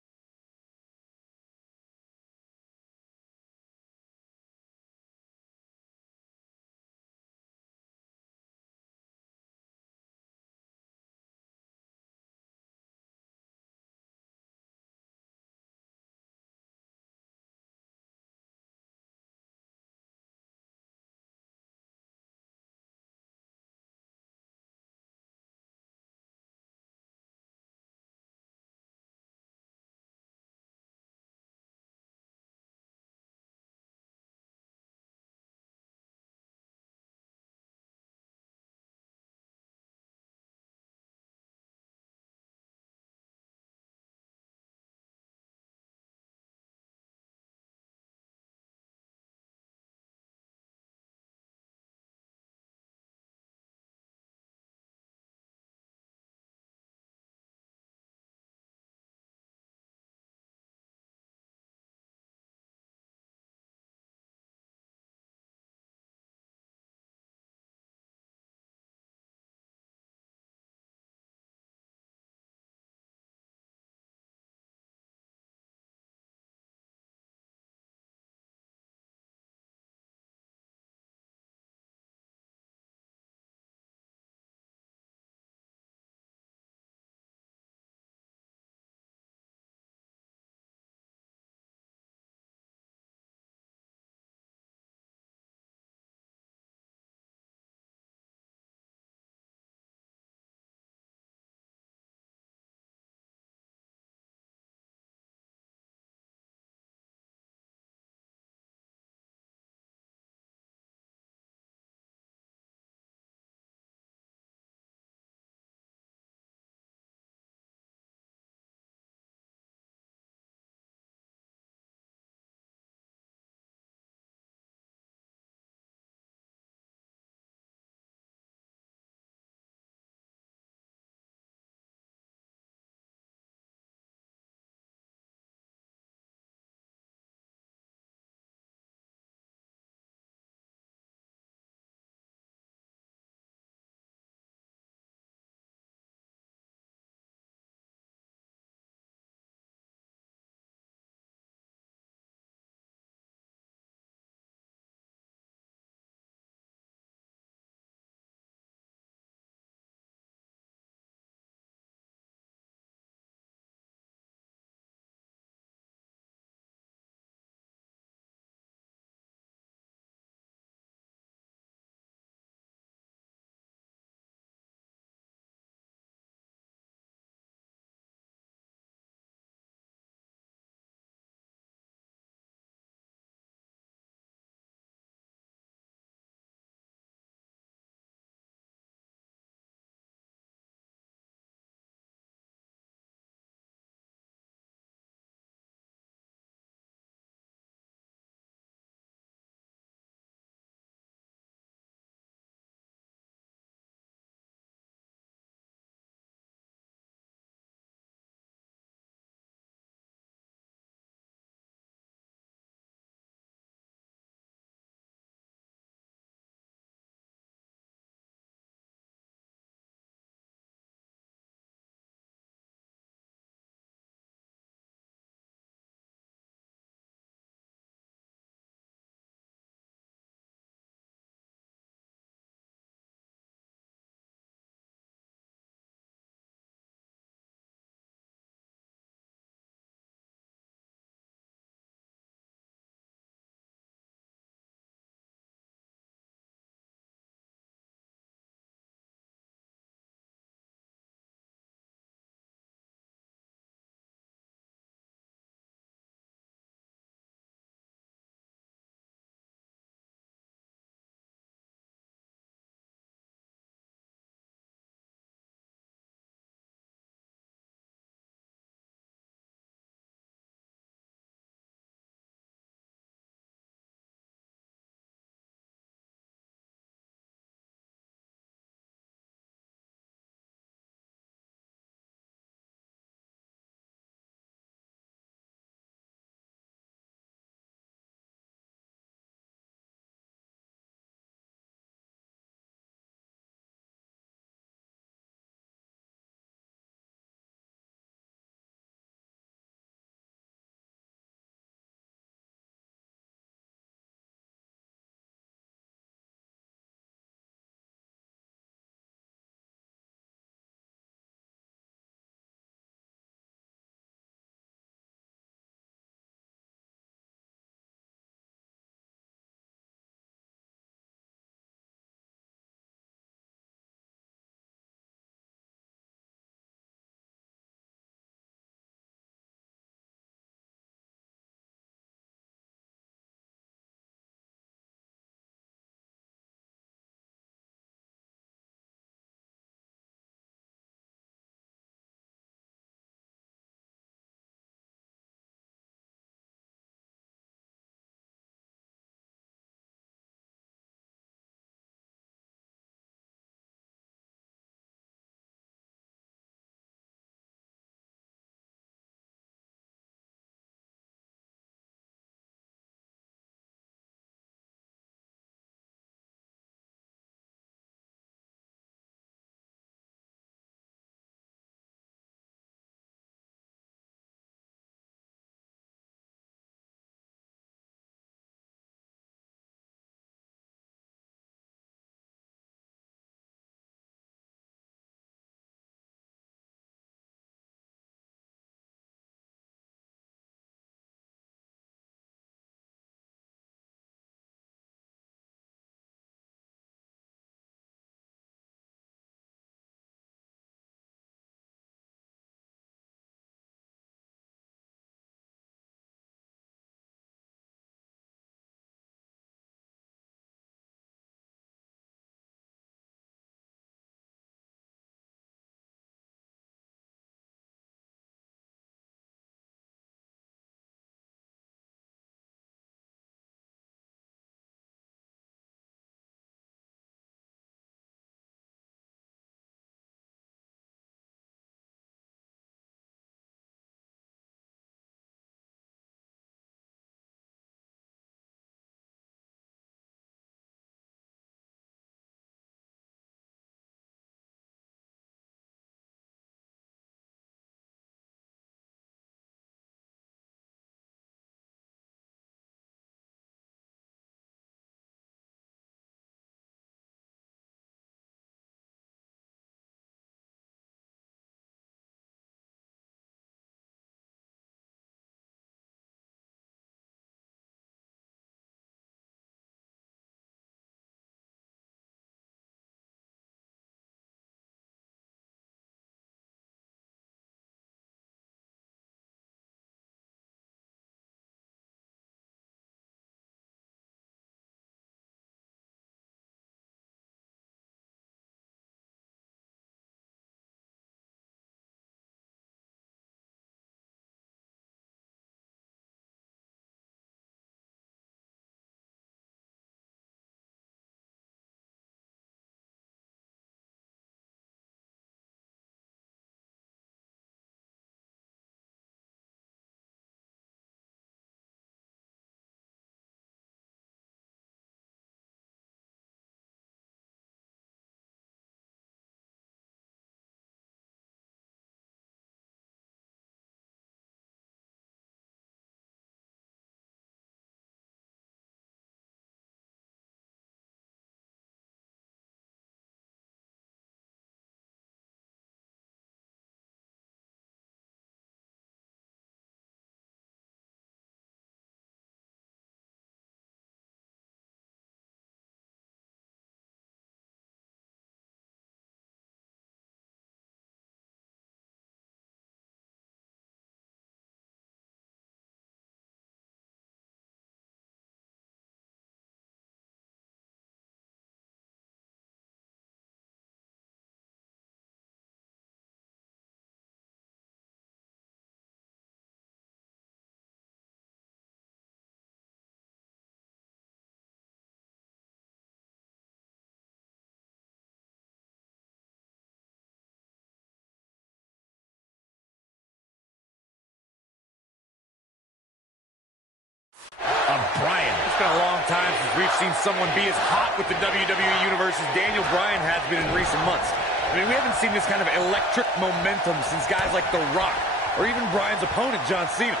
It's been a long time since we've seen someone be as hot with the WWE Universe as Daniel Bryan has been in recent months. I mean, we haven't seen this kind of electric momentum since guys like The Rock, or even Bryan's opponent, John Cena.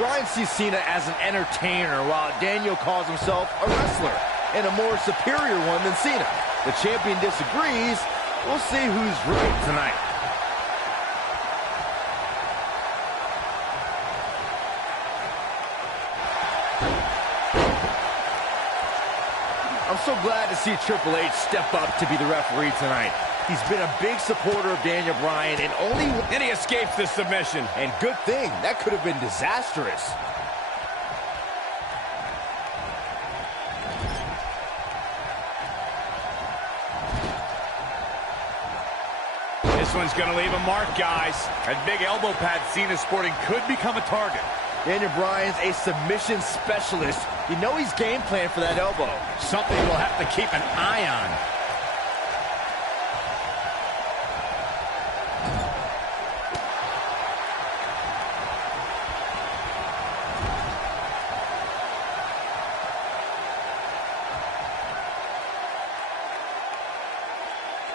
Bryan sees Cena as an entertainer, while Daniel calls himself a wrestler, and a more superior one than Cena. The champion disagrees. We'll see who's right tonight. I'm so glad to see Triple H step up to be the referee tonight. He's been a big supporter of Daniel Bryan, and he escapes the submission. And good thing, that could have been disastrous. This one's gonna leave a mark, guys. That big elbow pad Cena's sporting could become a target. Daniel Bryan's a submission specialist. You know he's game planned for that elbow. Something we'll have to keep an eye on.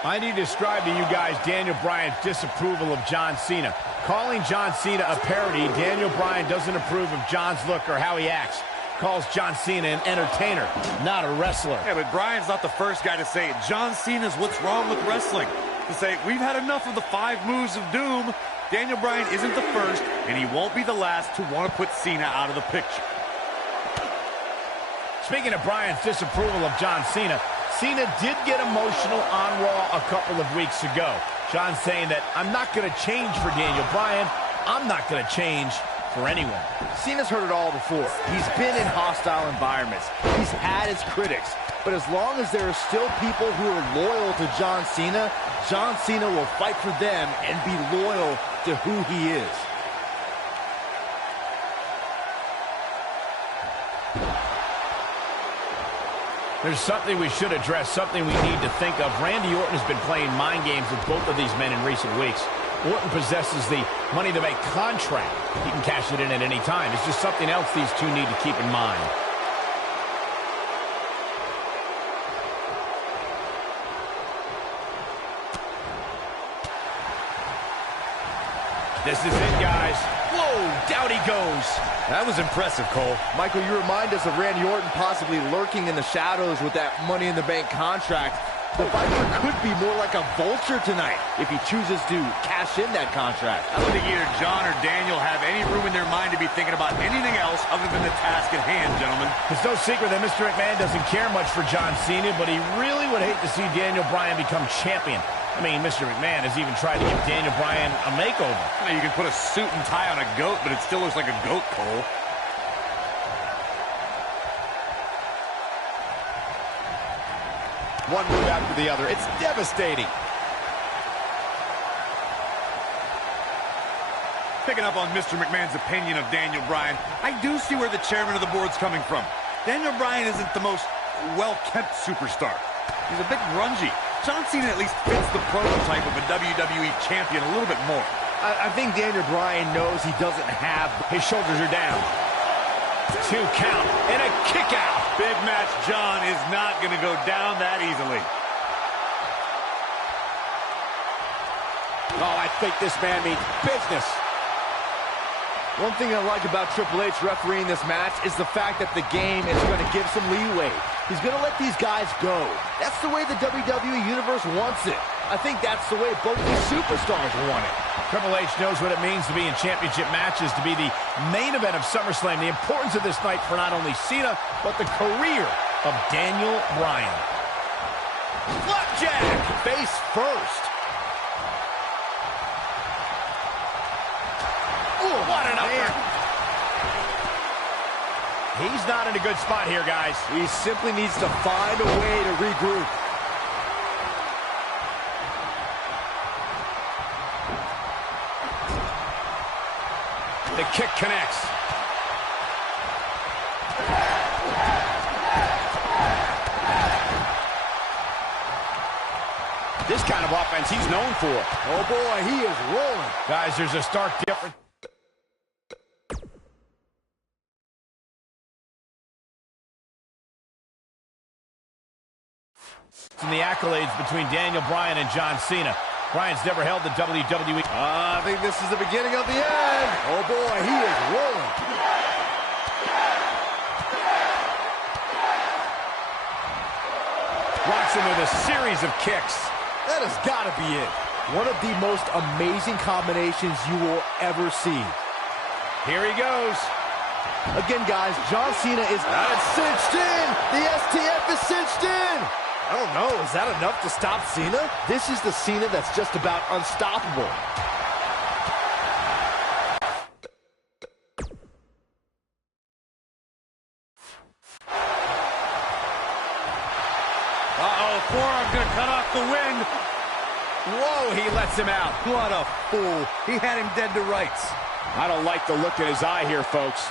I need to describe to you guys Daniel Bryan's disapproval of John Cena. Calling John Cena a parody, Daniel Bryan doesn't approve of John's look or how he acts. Calls John Cena an entertainer, not a wrestler. Yeah, but Bryan's not the first guy to say it. John Cena's what's wrong with wrestling. To say, we've had enough of the 5 moves of doom. Daniel Bryan isn't the first, and he won't be the last to want to put Cena out of the picture. Speaking of Bryan's disapproval of John Cena, Cena did get emotional on Raw a couple of weeks ago. John saying that, I'm not going to change for Daniel Bryan. I'm not going to change for anyone. Cena's heard it all before. He's been in hostile environments. He's had his critics. But as long as there are still people who are loyal to John Cena will fight for them and be loyal to who he is. There's something we should address, something we need to think of. Randy Orton has been playing mind games with both of these men in recent weeks. Orton possesses the money to make contract. He can cash it in at any time. It's just something else these two need to keep in mind. This is it, guys. Whoa, down he goes. That was impressive, Cole. Michael, you remind us of Randy Orton possibly lurking in the shadows with that Money in the Bank contract. The Viper could be more like a vulture tonight if he chooses to cash in that contract. I don't think either John or Daniel have any room in their mind to be thinking about anything else other than the task at hand, gentlemen. It's no secret that Mr. McMahon doesn't care much for John Cena, but he really would hate to see Daniel Bryan become champion. I mean, Mr. McMahon has even tried to give Daniel Bryan a makeover. You can put a suit and tie on a goat, but it still looks like a goat, Cole. One move after the other. It's devastating. Picking up on Mr. McMahon's opinion of Daniel Bryan, I do see where the chairman of the board's coming from. Daniel Bryan isn't the most well-kept superstar. He's a bit grungy. John Cena at least fits the prototype of a WWE champion a little bit more. I think Daniel Bryan knows he doesn't have... His shoulders are down. 2 count and a kick out. Big match John is not going to go down that easily. Oh, I think this man means business. One thing I like about Triple H refereeing this match is the fact that the game is going to give some leeway. He's going to let these guys go. That's the way the WWE Universe wants it. I think that's the way both these superstars want it. Triple H knows what it means to be in championship matches, to be the main event of SummerSlam. The importance of this night for not only Cena, but the career of Daniel Bryan. Flapjack, face first. Ooh, what an upper. He's not in a good spot here, guys. He simply needs to find a way to regroup. The kick connects. This kind of offense he's known for. Oh boy, he is rolling. Guys, there's a stark difference. And the accolades between Daniel Bryan and John Cena. Bryan's never held the WWE. I think this is the beginning of the end. Oh boy, he is rolling. Rocks him with a series of kicks. That has got to be it. One of the most amazing combinations you will ever see. Here he goes. Again, guys, John Cena is cinched in. The STF is cinched in. I don't know, is that enough to stop Cena? This is the Cena that's just about unstoppable. Forearm's gonna cut off the wind. Whoa, he lets him out. What a fool. He had him dead to rights. I don't like the look in his eye here, folks.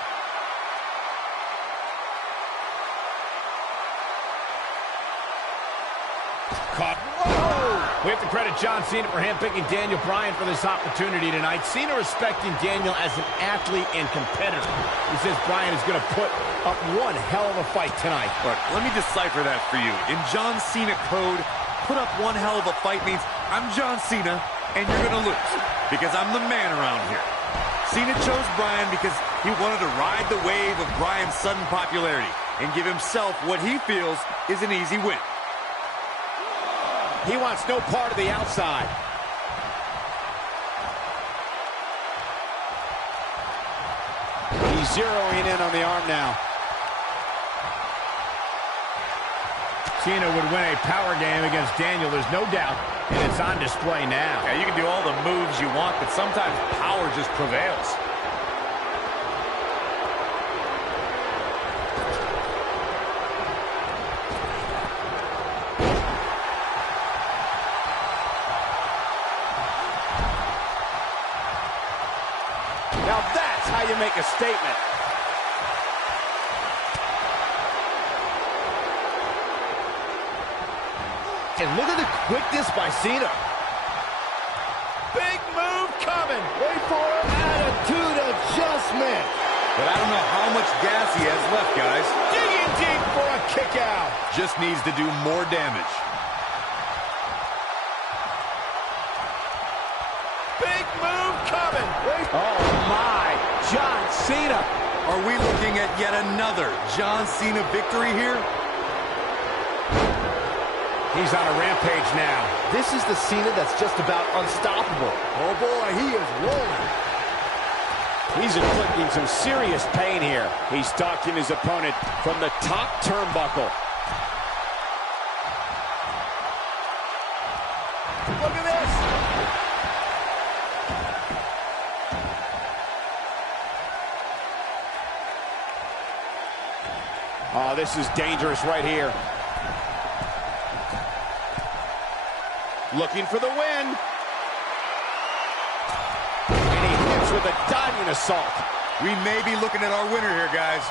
Caught. Whoa! We have to credit John Cena for handpicking Daniel Bryan for this opportunity tonight. Cena respecting Daniel as an athlete and competitor. He says Bryan is going to put up one hell of a fight tonight. Look, let me decipher that for you. In John Cena code, put up one hell of a fight means I'm John Cena and you're going to lose because I'm the man around here. Cena chose Bryan because he wanted to ride the wave of Bryan's sudden popularity and give himself what he feels is an easy win. He wants no part of the outside. He's zeroing in on the arm now. Cena would win a power game against Daniel, there's no doubt, and it's on display now. Yeah, you can do all the moves you want, but sometimes power just prevails. Now that's how you make a statement. And look at the quickness by Cena. Big move coming. Wait for it. Attitude adjustment. But I don't know how much gas he has left, guys. Digging deep for a kick out. Just needs to do more damage. Big move coming. Wait. Oh, my. John Cena. Are we looking at yet another John Cena victory here? He's on a rampage now. This is the Cena that's just about unstoppable. Oh boy, he is rolling. He's inflicting some serious pain here. He's stalking his opponent from the top turnbuckle. Look at this. Oh, this is dangerous right here. Looking for the win. And he hits with a diving assault. We may be looking at our winner here, guys.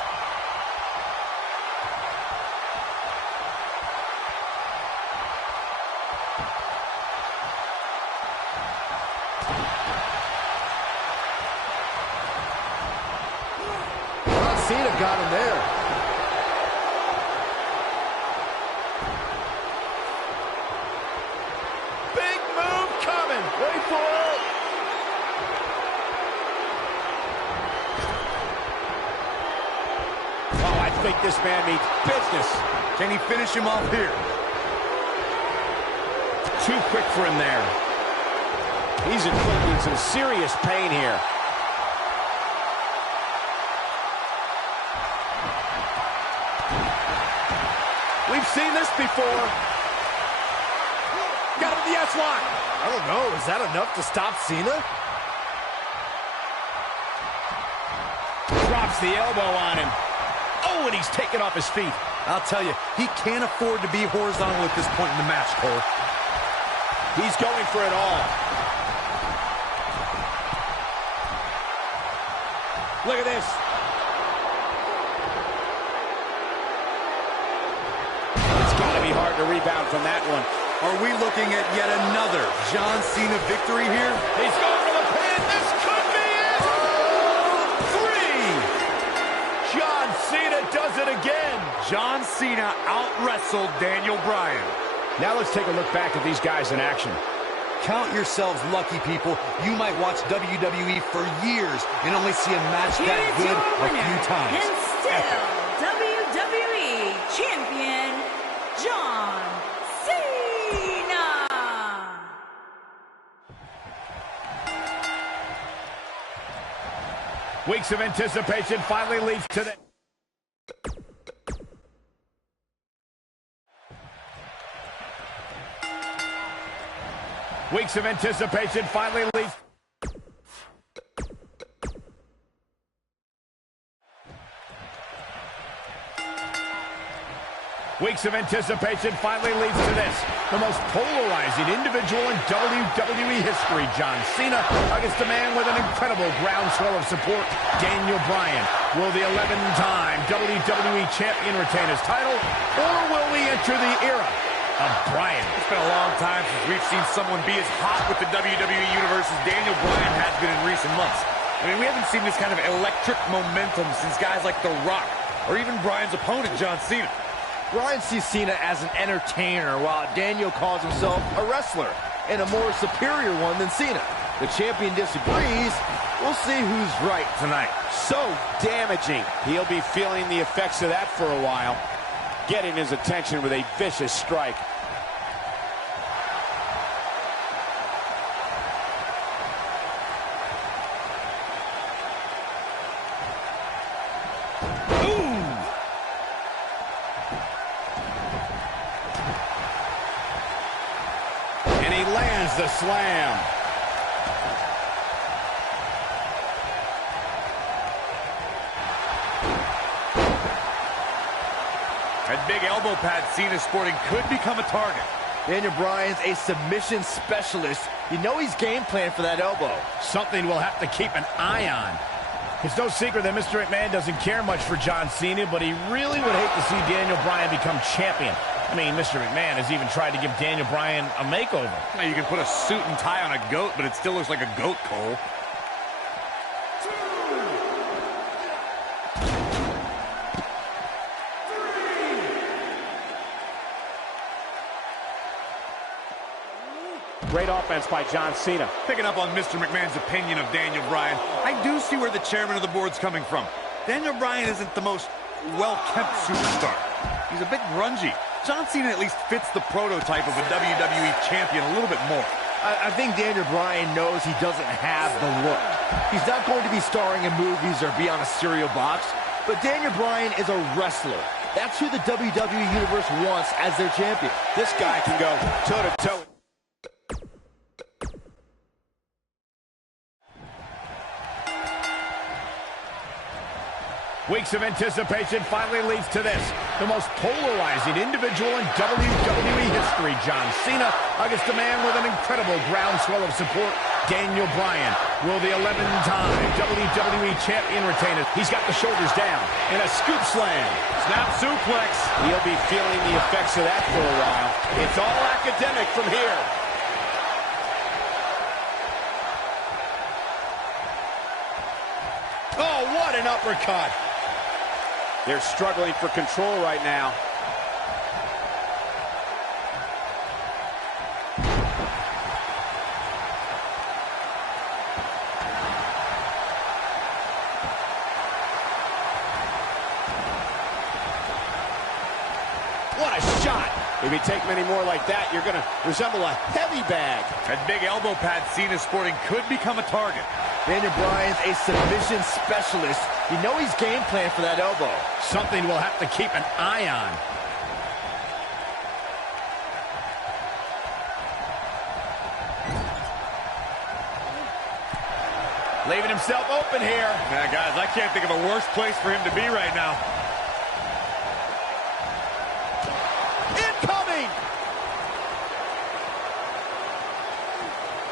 Cena got him there. Big move coming. Wait for it. Oh, I think this man means business. Can he finish him off here? Too quick for him there. He's inflicting some serious pain here. We've seen this before. Got him the S-lock. I don't know, is that enough to stop Cena? Drops the elbow on him. Oh, and he's taken off his feet. I'll tell you, he can't afford to be horizontal at this point in the match, Cole. He's going for it all. Look at this. It's got to be hard to rebound from that one. Are we looking at yet another John Cena victory here? He's going for the pin. This could be it. 3. John Cena does it again. John Cena out-wrestled Daniel Bryan. Now let's take a look back at these guys in action. Count yourselves lucky, people. You might watch WWE for years and only see a match that good a few times. And still WWE Champion, John Cena. Weeks of anticipation finally leads to the... Weeks of anticipation finally leads... Weeks of anticipation finally leads to this. The most polarizing individual in WWE history, John Cena, against a man with an incredible groundswell of support, Daniel Bryan. Will the 11-time WWE Champion retain his title, or will we enter the era of Bryan? It's been a long time since we've seen someone be as hot with the WWE Universe as Daniel Bryan has been in recent months. I mean, we haven't seen this kind of electric momentum since guys like The Rock, or even Bryan's opponent, John Cena. Bryan sees Cena as an entertainer, while Daniel calls himself a wrestler, and a more superior one than Cena. The champion disagrees. We'll see who's right tonight. So damaging. He'll be feeling the effects of that for a while. Getting his attention with a vicious strike. And he lands the slam. That big elbow pad Cena's sporting could become a target. Daniel Bryan's a submission specialist. You know he's game planned for that elbow. Something we'll have to keep an eye on. It's no secret that Mr. McMahon doesn't care much for John Cena, but he really would hate to see Daniel Bryan become champion. I mean, Mr. McMahon has even tried to give Daniel Bryan a makeover. Now, you can put a suit and tie on a goat, but it still looks like a goat, Cole. Great offense by John Cena. Picking up on Mr. McMahon's opinion of Daniel Bryan, I do see where the chairman of the board's coming from. Daniel Bryan isn't the most well-kept superstar. He's a bit grungy. John Cena at least fits the prototype of a WWE champion a little bit more. I think Daniel Bryan knows he doesn't have the look. He's not going to be starring in movies or be on a cereal box, but Daniel Bryan is a wrestler. That's who the WWE Universe wants as their champion. This guy can go toe-to-toe. Weeks of anticipation finally leads to this. The most polarizing individual in WWE history, John Cena, against a man with an incredible groundswell of support, Daniel Bryan. Will the 11-time WWE Champion retain it? He's got the shoulders down, and a scoop slam. Snap suplex. He'll be feeling the effects of that for a while. It's all academic from here. Oh, what an uppercut. They're struggling for control right now. What a shot. If you take many more like that, you're going to resemble a heavy bag. That big elbow pad Cena's sporting could become a target. Daniel Bryan's a submission specialist. You know he's game planned for that elbow. Something we'll have to keep an eye on. Leaving himself open here. Man, guys, I can't think of a worse place for him to be right now. Incoming!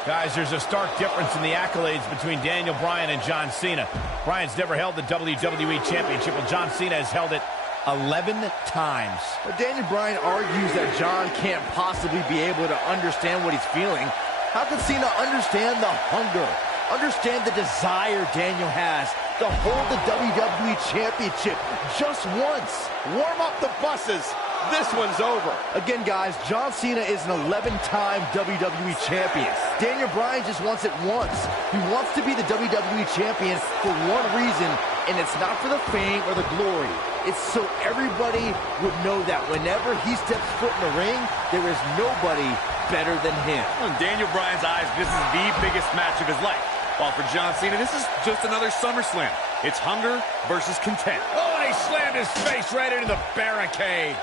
Guys, there's a stark difference in the accolades between Daniel Bryan and John Cena. Bryan's never held the WWE Championship, while John Cena has held it 11 times. But Daniel Bryan argues that John can't possibly be able to understand what he's feeling. How can Cena understand the hunger, understand the desire Daniel has to hold the WWE Championship just once? Warm up the buses. This one's over. Again, guys, John Cena is an 11-time WWE champion. Daniel Bryan just wants it once. He wants to be the WWE champion for one reason, and it's not for the fame or the glory. It's so everybody would know that whenever he steps foot in the ring, there is nobody better than him. In Daniel Bryan's eyes, this is the biggest match of his life. While for John Cena, this is just another SummerSlam. It's hunger versus content. Oh, and he slammed his face right into the barricade.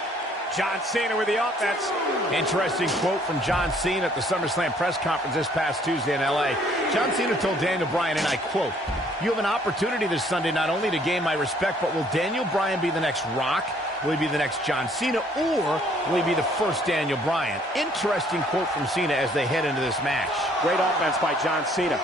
John Cena with the offense. Interesting quote from John Cena at the SummerSlam press conference this past Tuesday in L.A. John Cena told Daniel Bryan, and I quote, "You have an opportunity this Sunday not only to gain my respect, but will Daniel Bryan be the next Rock? Will he be the next John Cena? Or will he be the first Daniel Bryan?" Interesting quote from Cena as they head into this match. Great offense by John Cena.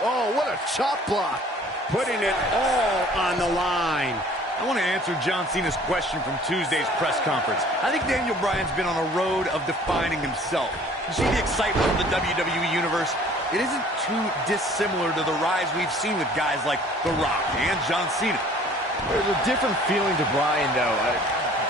Oh, what a chop block. Putting it all on the line. I want to answer John Cena's question from Tuesday's press conference. I think Daniel Bryan's been on a road of defining himself. You see the excitement from the WWE Universe? It isn't too dissimilar to the rise we've seen with guys like The Rock and John Cena. There's a different feeling to Bryan, though.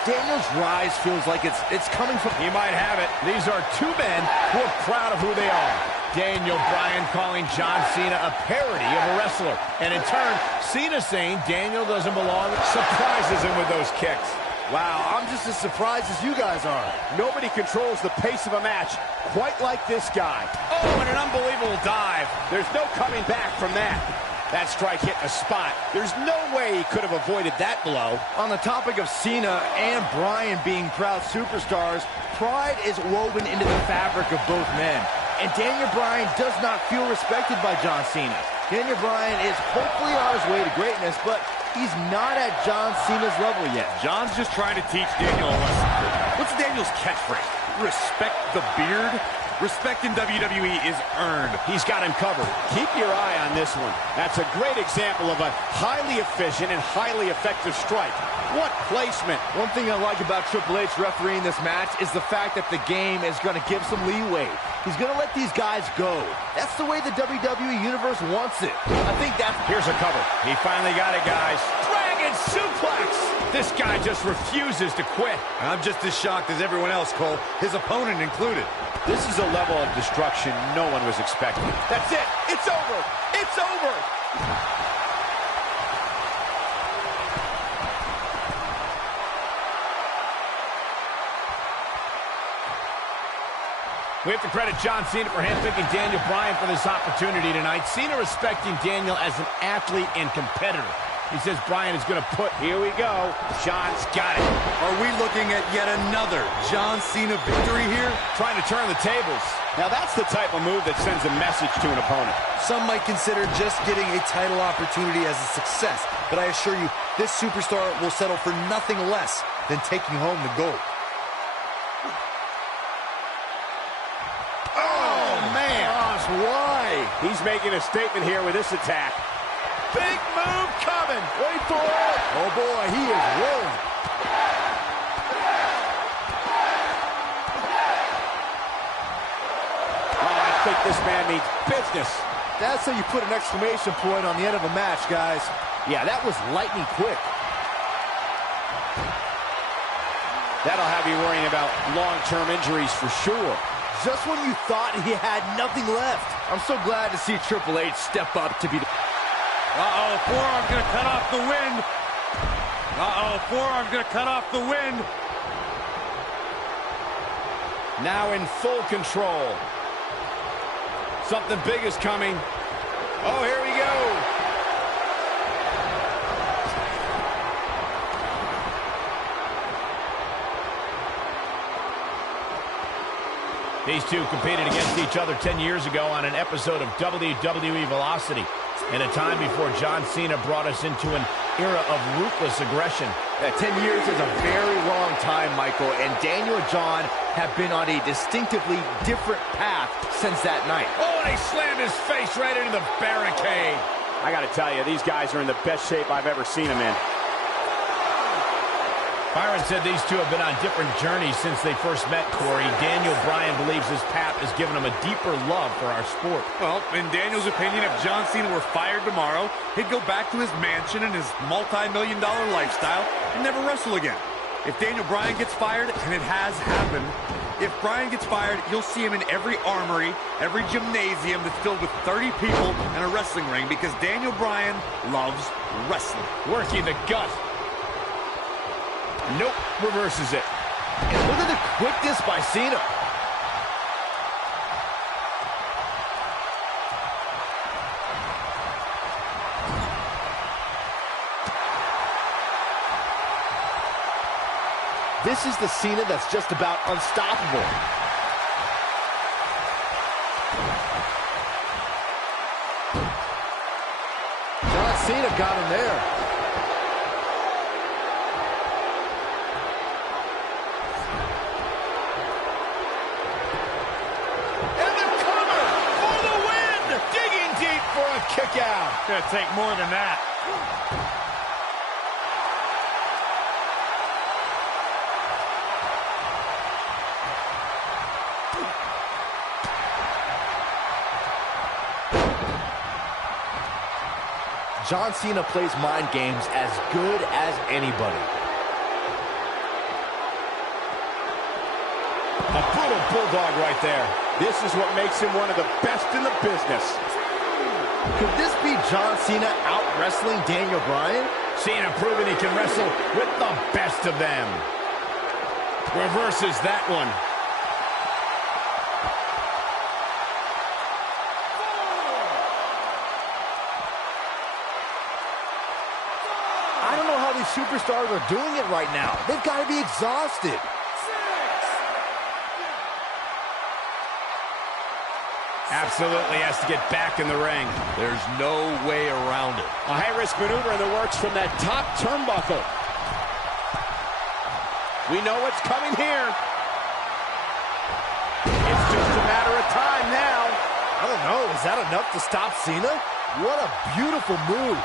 Daniel's rise feels like it's coming from... He might have it. These are two men who are proud of who they are. Daniel Bryan calling John Cena a parody of a wrestler. And in turn, Cena saying Daniel doesn't belong, surprises him with those kicks. Wow, I'm just as surprised as you guys are. Nobody controls the pace of a match quite like this guy. Oh, and an unbelievable dive. There's no coming back from that. That strike hit a spot. There's no way he could have avoided that blow. On the topic of Cena and Bryan being proud superstars, pride is woven into the fabric of both men. And Daniel Bryan does not feel respected by John Cena. Daniel Bryan is hopefully on his way to greatness, but he's not at John Cena's level yet. John's just trying to teach Daniel a lesson. What's Daniel's catchphrase? Respect the beard? Respect in WWE is earned. He's got him covered. Keep your eye on this one. That's a great example of a highly efficient and highly effective strike. What placement. One thing I like about Triple H refereeing this match is the fact that the game is going to give some leeway. He's going to let these guys go. That's the way the WWE Universe wants it. I think that's... Here's a cover. He finally got it, guys. Dragon suplex! This guy just refuses to quit. I'm just as shocked as everyone else, Cole, his opponent included. This is a level of destruction no one was expecting. That's it. It's over. It's over. We have to credit John Cena for handpicking Daniel Bryan for this opportunity tonight. Cena respecting Daniel as an athlete and competitor. He says Bryan is going to put... Here we go. John's got it. Are we looking at yet another John Cena victory here? Trying to turn the tables. Now that's the type of move that sends a message to an opponent. Some might consider just getting a title opportunity as a success, but I assure you, this superstar will settle for nothing less than taking home the gold. Oh, man. Gosh, why? He's making a statement here with this attack. Big move coming. Wait for it. Oh, boy, he is rolling. Oh, I think this man means business. That's how you put an exclamation point on the end of a match, guys. Yeah, that was lightning quick. That'll have you worrying about long-term injuries for sure. Just when you thought he had nothing left. I'm so glad to see Triple H step up to be the... Uh-oh, forearm's going to cut off the wind. Uh-oh, forearm's going to cut off the wind. Now in full control. Something big is coming. Oh, here we go. These two competed against each other 10 years ago on an episode of WWE Velocity, in a time before John Cena brought us into an era of ruthless aggression. 10 years is a very long time, Michael, and Daniel and John have been on a distinctively different path since that night. Oh, and he slammed his face right into the barricade. I got to tell you, these guys are in the best shape I've ever seen them in. Byron said these two have been on different journeys since they first met, Corey. Daniel Bryan believes his path has given him a deeper love for our sport. Well, in Daniel's opinion, if John Cena were fired tomorrow, he'd go back to his mansion and his multi-million-dollar lifestyle and never wrestle again. If Daniel Bryan gets fired, and it has happened, if Bryan gets fired, you'll see him in every armory, every gymnasium that's filled with 30 people and a wrestling ring, because Daniel Bryan loves wrestling. Working the gut. Nope, reverses it. And look at the quickness by Cena. This is the Cena that's just about unstoppable. John Cena got him there. And the cover for the win! Digging deep for a kick out. Gonna take more than that. John Cena plays mind games as good as anybody. A brutal bulldog right there. This is what makes him one of the best in the business. Could this be John Cena out-wrestling Daniel Bryan? Cena proving he can wrestle with the best of them. Reverses that one. I don't know how these superstars are doing it right now. They've got to be exhausted. Absolutely has to get back in the ring. There's no way around it. A high-risk maneuver in the works from that top turnbuckle. We know what's coming here. It's just a matter of time now. I don't know. Is that enough to stop Cena? What a beautiful move.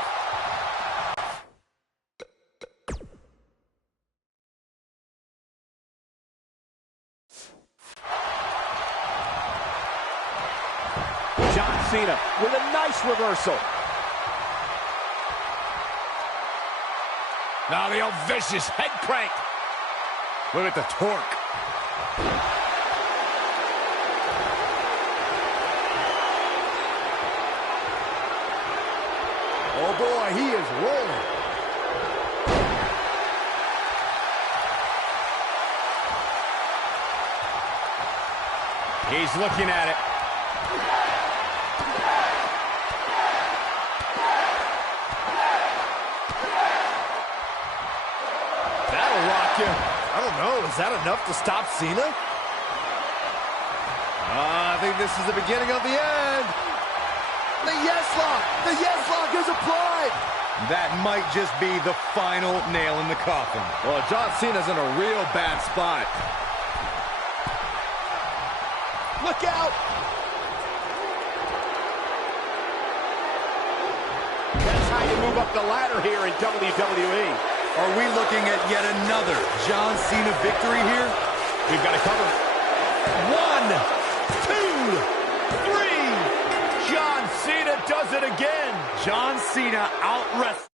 John Cena with a nice reversal. Now the old vicious head crank. Look at the torque. Oh boy, he is rolling. He's looking at it. That'll rock you. I don't know. Is that enough to stop Cena? I think this is the beginning of the end. The yes lock. The yes lock is applied. That might just be the final nail in the coffin. Well, John Cena's in a real bad spot. Look out. That's how you move up the ladder here in WWE. Are we looking at yet another John Cena victory here? We've got it covered. 1, 2, 3. John Cena does it again. John Cena out-wrestles.